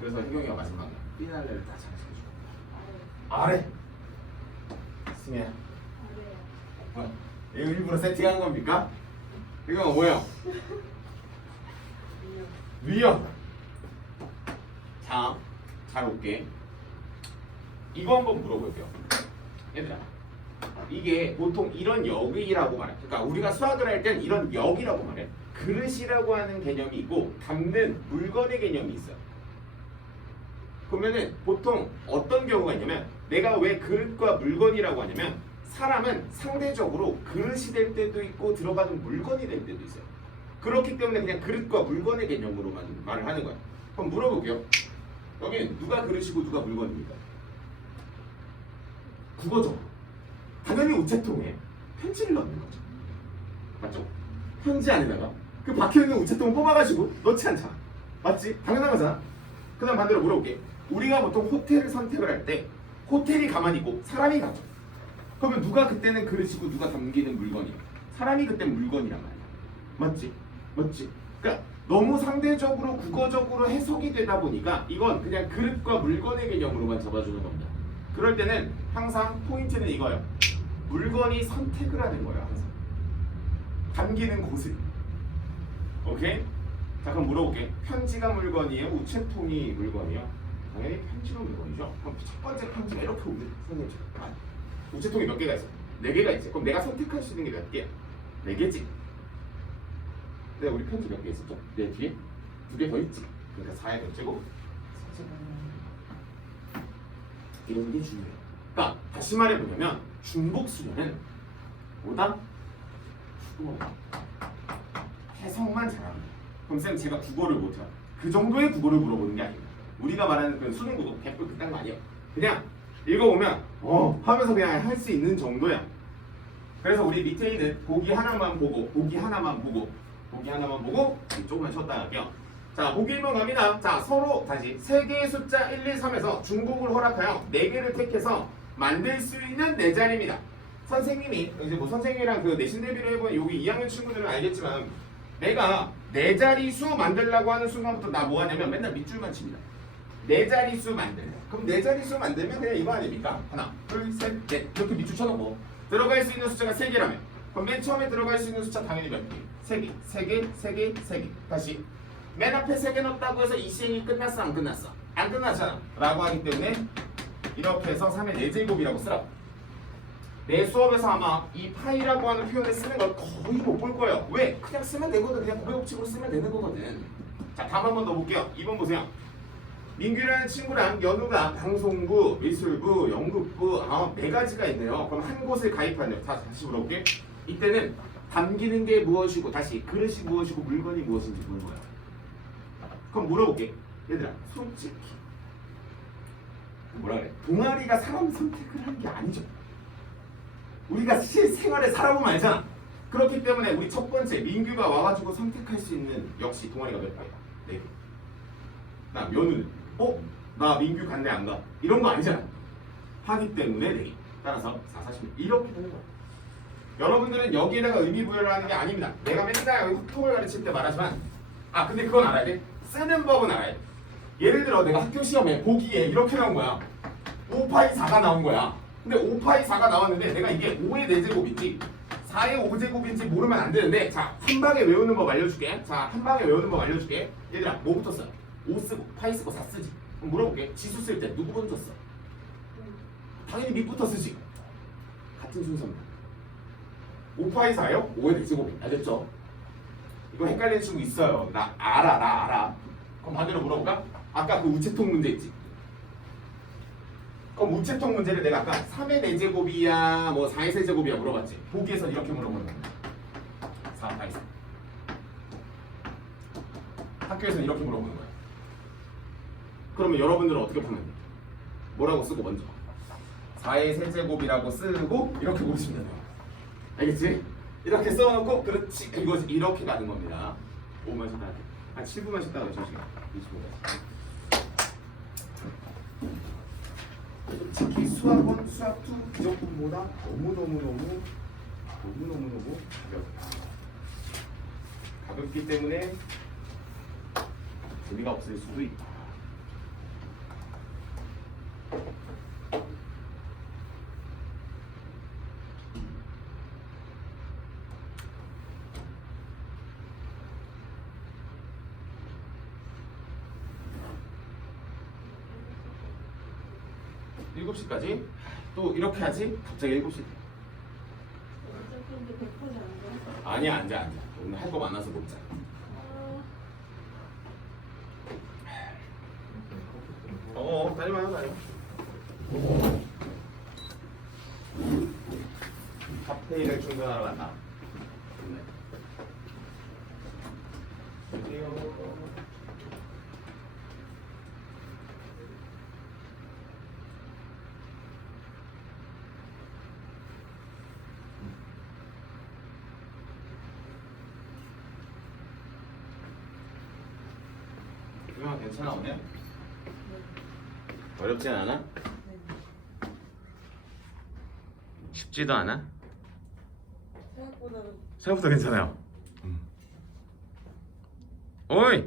그래서 혜경이가 마지막에 삐날레를 다 잘 써줘. 아래. 승혜야. 뭐야? 이거 일부러 세팅한 겁니까? 이거 뭐예요? 위요. 자, 잘 올게. 이거 한번 물어볼게요. 얘들아, 이게 보통 이런 역이라고 말해. 그러니까 우리가 수학을 할 땐 이런 역이라고 말해. 그릇이라고 하는 개념이 있고 담는 물건의 개념이 있어요. 그러면은 보통 어떤 경우가 있냐면 내가 왜 그릇과 물건이라고 하냐면 사람은 상대적으로 그릇이 될 때도 있고 들어가는 물건이 될 때도 있어요. 그렇기 때문에 그냥 그릇과 물건의 개념으로만 말을 하는 거야. 그럼 물어볼게요. 여기는 누가 그릇이고 누가 물건입니까? 국어죠. 당연히 우체통에 편지를 넣는 거죠. 맞죠? 편지 안에다가 그 박혀있는 우체통을 뽑아가지고 넣지 않잖아. 맞지? 당연한 거잖아. 그 다음 반대로 물어볼게. 우리가 보통 호텔을 선택을 할 때 호텔이 가만히 있고 사람이 가죠. 그러면 누가 그때는 그릇이고 누가 담기는 물건이야? 사람이 그때는 물건이란 말이야. 맞지? 맞지? 그러니까 너무 상대적으로 국어적으로 해석이 되다 보니까 이건 그냥 그릇과 물건의 개념으로만 잡아주는 겁니다. 그럴 때는 항상 포인트는 이거예요. 물건이 선택을 하는 거예요. 항상 담기는 곳을. 오케이? 자, 그럼 물어볼게. 편지가 물건이에요? 우체통이 물건이에요? 당연히 편지가 물건이죠. 그럼 첫 번째 편지가 이렇게 오면 선생님처럼 우체통이 몇 개가 있어? 4개가 있지. 그럼 내가 선택할 수 있는 게 몇 개야? 4개지. 근데 우리 편지 몇 개 있었죠? 내 뒤에 2개 더 있지. 그러니까 4의 몇 제곱? 4제곱. 이런 게 중요해요. 그러니까 다시 말해보자면 중복수는 뭐다? 국어다. 해석만 잘하는. 그럼 쌤 제가 국어를 못해요. 그 정도의 국어를 물어보는 게 아니에요. 우리가 말하는 그 수능 국어 100% 그딴 거 아니에요. 그냥 읽어보면 하면서 그냥 할 수 있는 정도야. 그래서 우리 밑에 있는 보기 하나만 보고 보기 하나만 보고 보기 하나만 보고 조금만 쉬었다 갈게요. 자, 보기 1번 갑니다. 자, 서로 다시 3개의 숫자 1, 2, 3에서 중복을 허락하여 4개를 택해서 만들 수 있는 4자리입니다. 선생님이 이제 뭐 선생님이랑 그 내신 대비를 해본 여기 2학년 친구들은 알겠지만 내가 네 자리수 만들려고 하는 순간부터 나 뭐 하냐면 맨날 밑줄만 칩니다. 네 자리수 만들래. 그럼 네 자리수 만들면 그냥 이거 아닙니까? 하나, 둘, 셋, 넷 이렇게 밑줄 쳐놓고 들어갈 수 있는 숫자가 3개라면 그럼 맨 처음에 들어갈 수 있는 숫자 당연히 몇 개? 3개, 3개, 3개, 3개. 다시 맨 앞에 3개 넣었다고 해서 이 시행이 끝났어 안 끝났어? 안 끝났잖아 라고 하기 때문에 이렇게 해서 3의 4제곱이라고 쓰라고. 내 수업에서 아마 이 파이라고 하는 표현을 쓰는 걸 거의 못 볼 거예요. 왜? 그냥 쓰면 되거든. 그냥 고백법칙으로 쓰면 되는 거거든. 자, 다음 한 번 더 볼게요. 2번 보세요. 민규라는 친구랑 연우가 방송부, 미술부, 연극부 4가지가 있네요. 그럼 한 곳에 가입하네요. 다시 물어볼게. 이때는 담기는 게 무엇이고 다시 그릇이 무엇이고 물건이 무엇인지 보는 거야. 그럼 물어볼게. 얘들아 솔직히 뭐라 그래? 동아리가 사람 선택을 하는 게 아니죠. 우리가 실생활에 살아보면 알잖아. 그렇기 때문에 우리 첫 번째 민규가 와가지고 선택할 수 있는 역시 동아리가 몇 개야? 4개. 나 연우는 나 민규 간대 안 가. 이런 거 아니잖아. 하기 때문에 4개. 따라서 4, 40 이렇게 되는 거야. 여러분들은 여기에다가 의미 부여를 하는 게 아닙니다. 내가 맨날 여기 흑통을 가르칠 때 말하지만 근데 그건 알아야 돼. 쓰는 법은 알아야 돼. 예를 들어 내가 학교 시험에 보기에 이렇게 나온 거야. 5파이 4가 나온 거야. 근데 5파이 4가 나왔는데 내가 이게 5의 4제곱인지 4의 5제곱인지 모르면 안 되는데 자, 한 방에 외우는 법 알려줄게. 자, 한 방에 외우는 법 알려줄게. 얘들아, 뭐부터 써? 5 쓰고 파이 쓰고 4 쓰지. 그럼 물어볼게. 지수 쓸 때 누구 먼저 써? 당연히 밑부터 쓰지. 같은 순서입니다. 5파이 4요? 5의 4제곱이. 알겠죠? 이거 헷갈리는 친구 있어요. 나 알아. 그럼 반대로 물어볼까? 아까 그 우체통 문제 있지? 그럼 우체통 문제를 내가 아까 3의 4제곱이야 뭐 4의 세제곱이야 물어봤지? 보기에서 이렇게 물어보는 거야. 4 파이 4. 학교에서는 이렇게 물어보는 거야. 그러면 여러분들은 어떻게 푸면 돼? 뭐라고 쓰고 먼저? 4의 세제곱이라고 쓰고 이렇게 보시면 돼요. 알겠지? 이렇게 써놓고 그렇지 이거지 이렇게 가는 겁니다. 5만 쉬다 한 7분만 쉬다가 6시간 25분. 솔직히 수학원, 수학2 기적분보다 너무 가볍기 때문에 재미가 없을 수도 있다. 일곱 시까지 또 이렇게 하지? 갑자기 7시 돼. 어차피 근데 100%안 돼. 아니야 앉아 오늘 할 거 많아서 못 자. 다니마요 카페인을 충전하러 갔나? 유명아 괜찮아 오늘? 어렵진 않아? 쉽지도 않아? 생각보다는 생각보다 괜찮아요. 어이!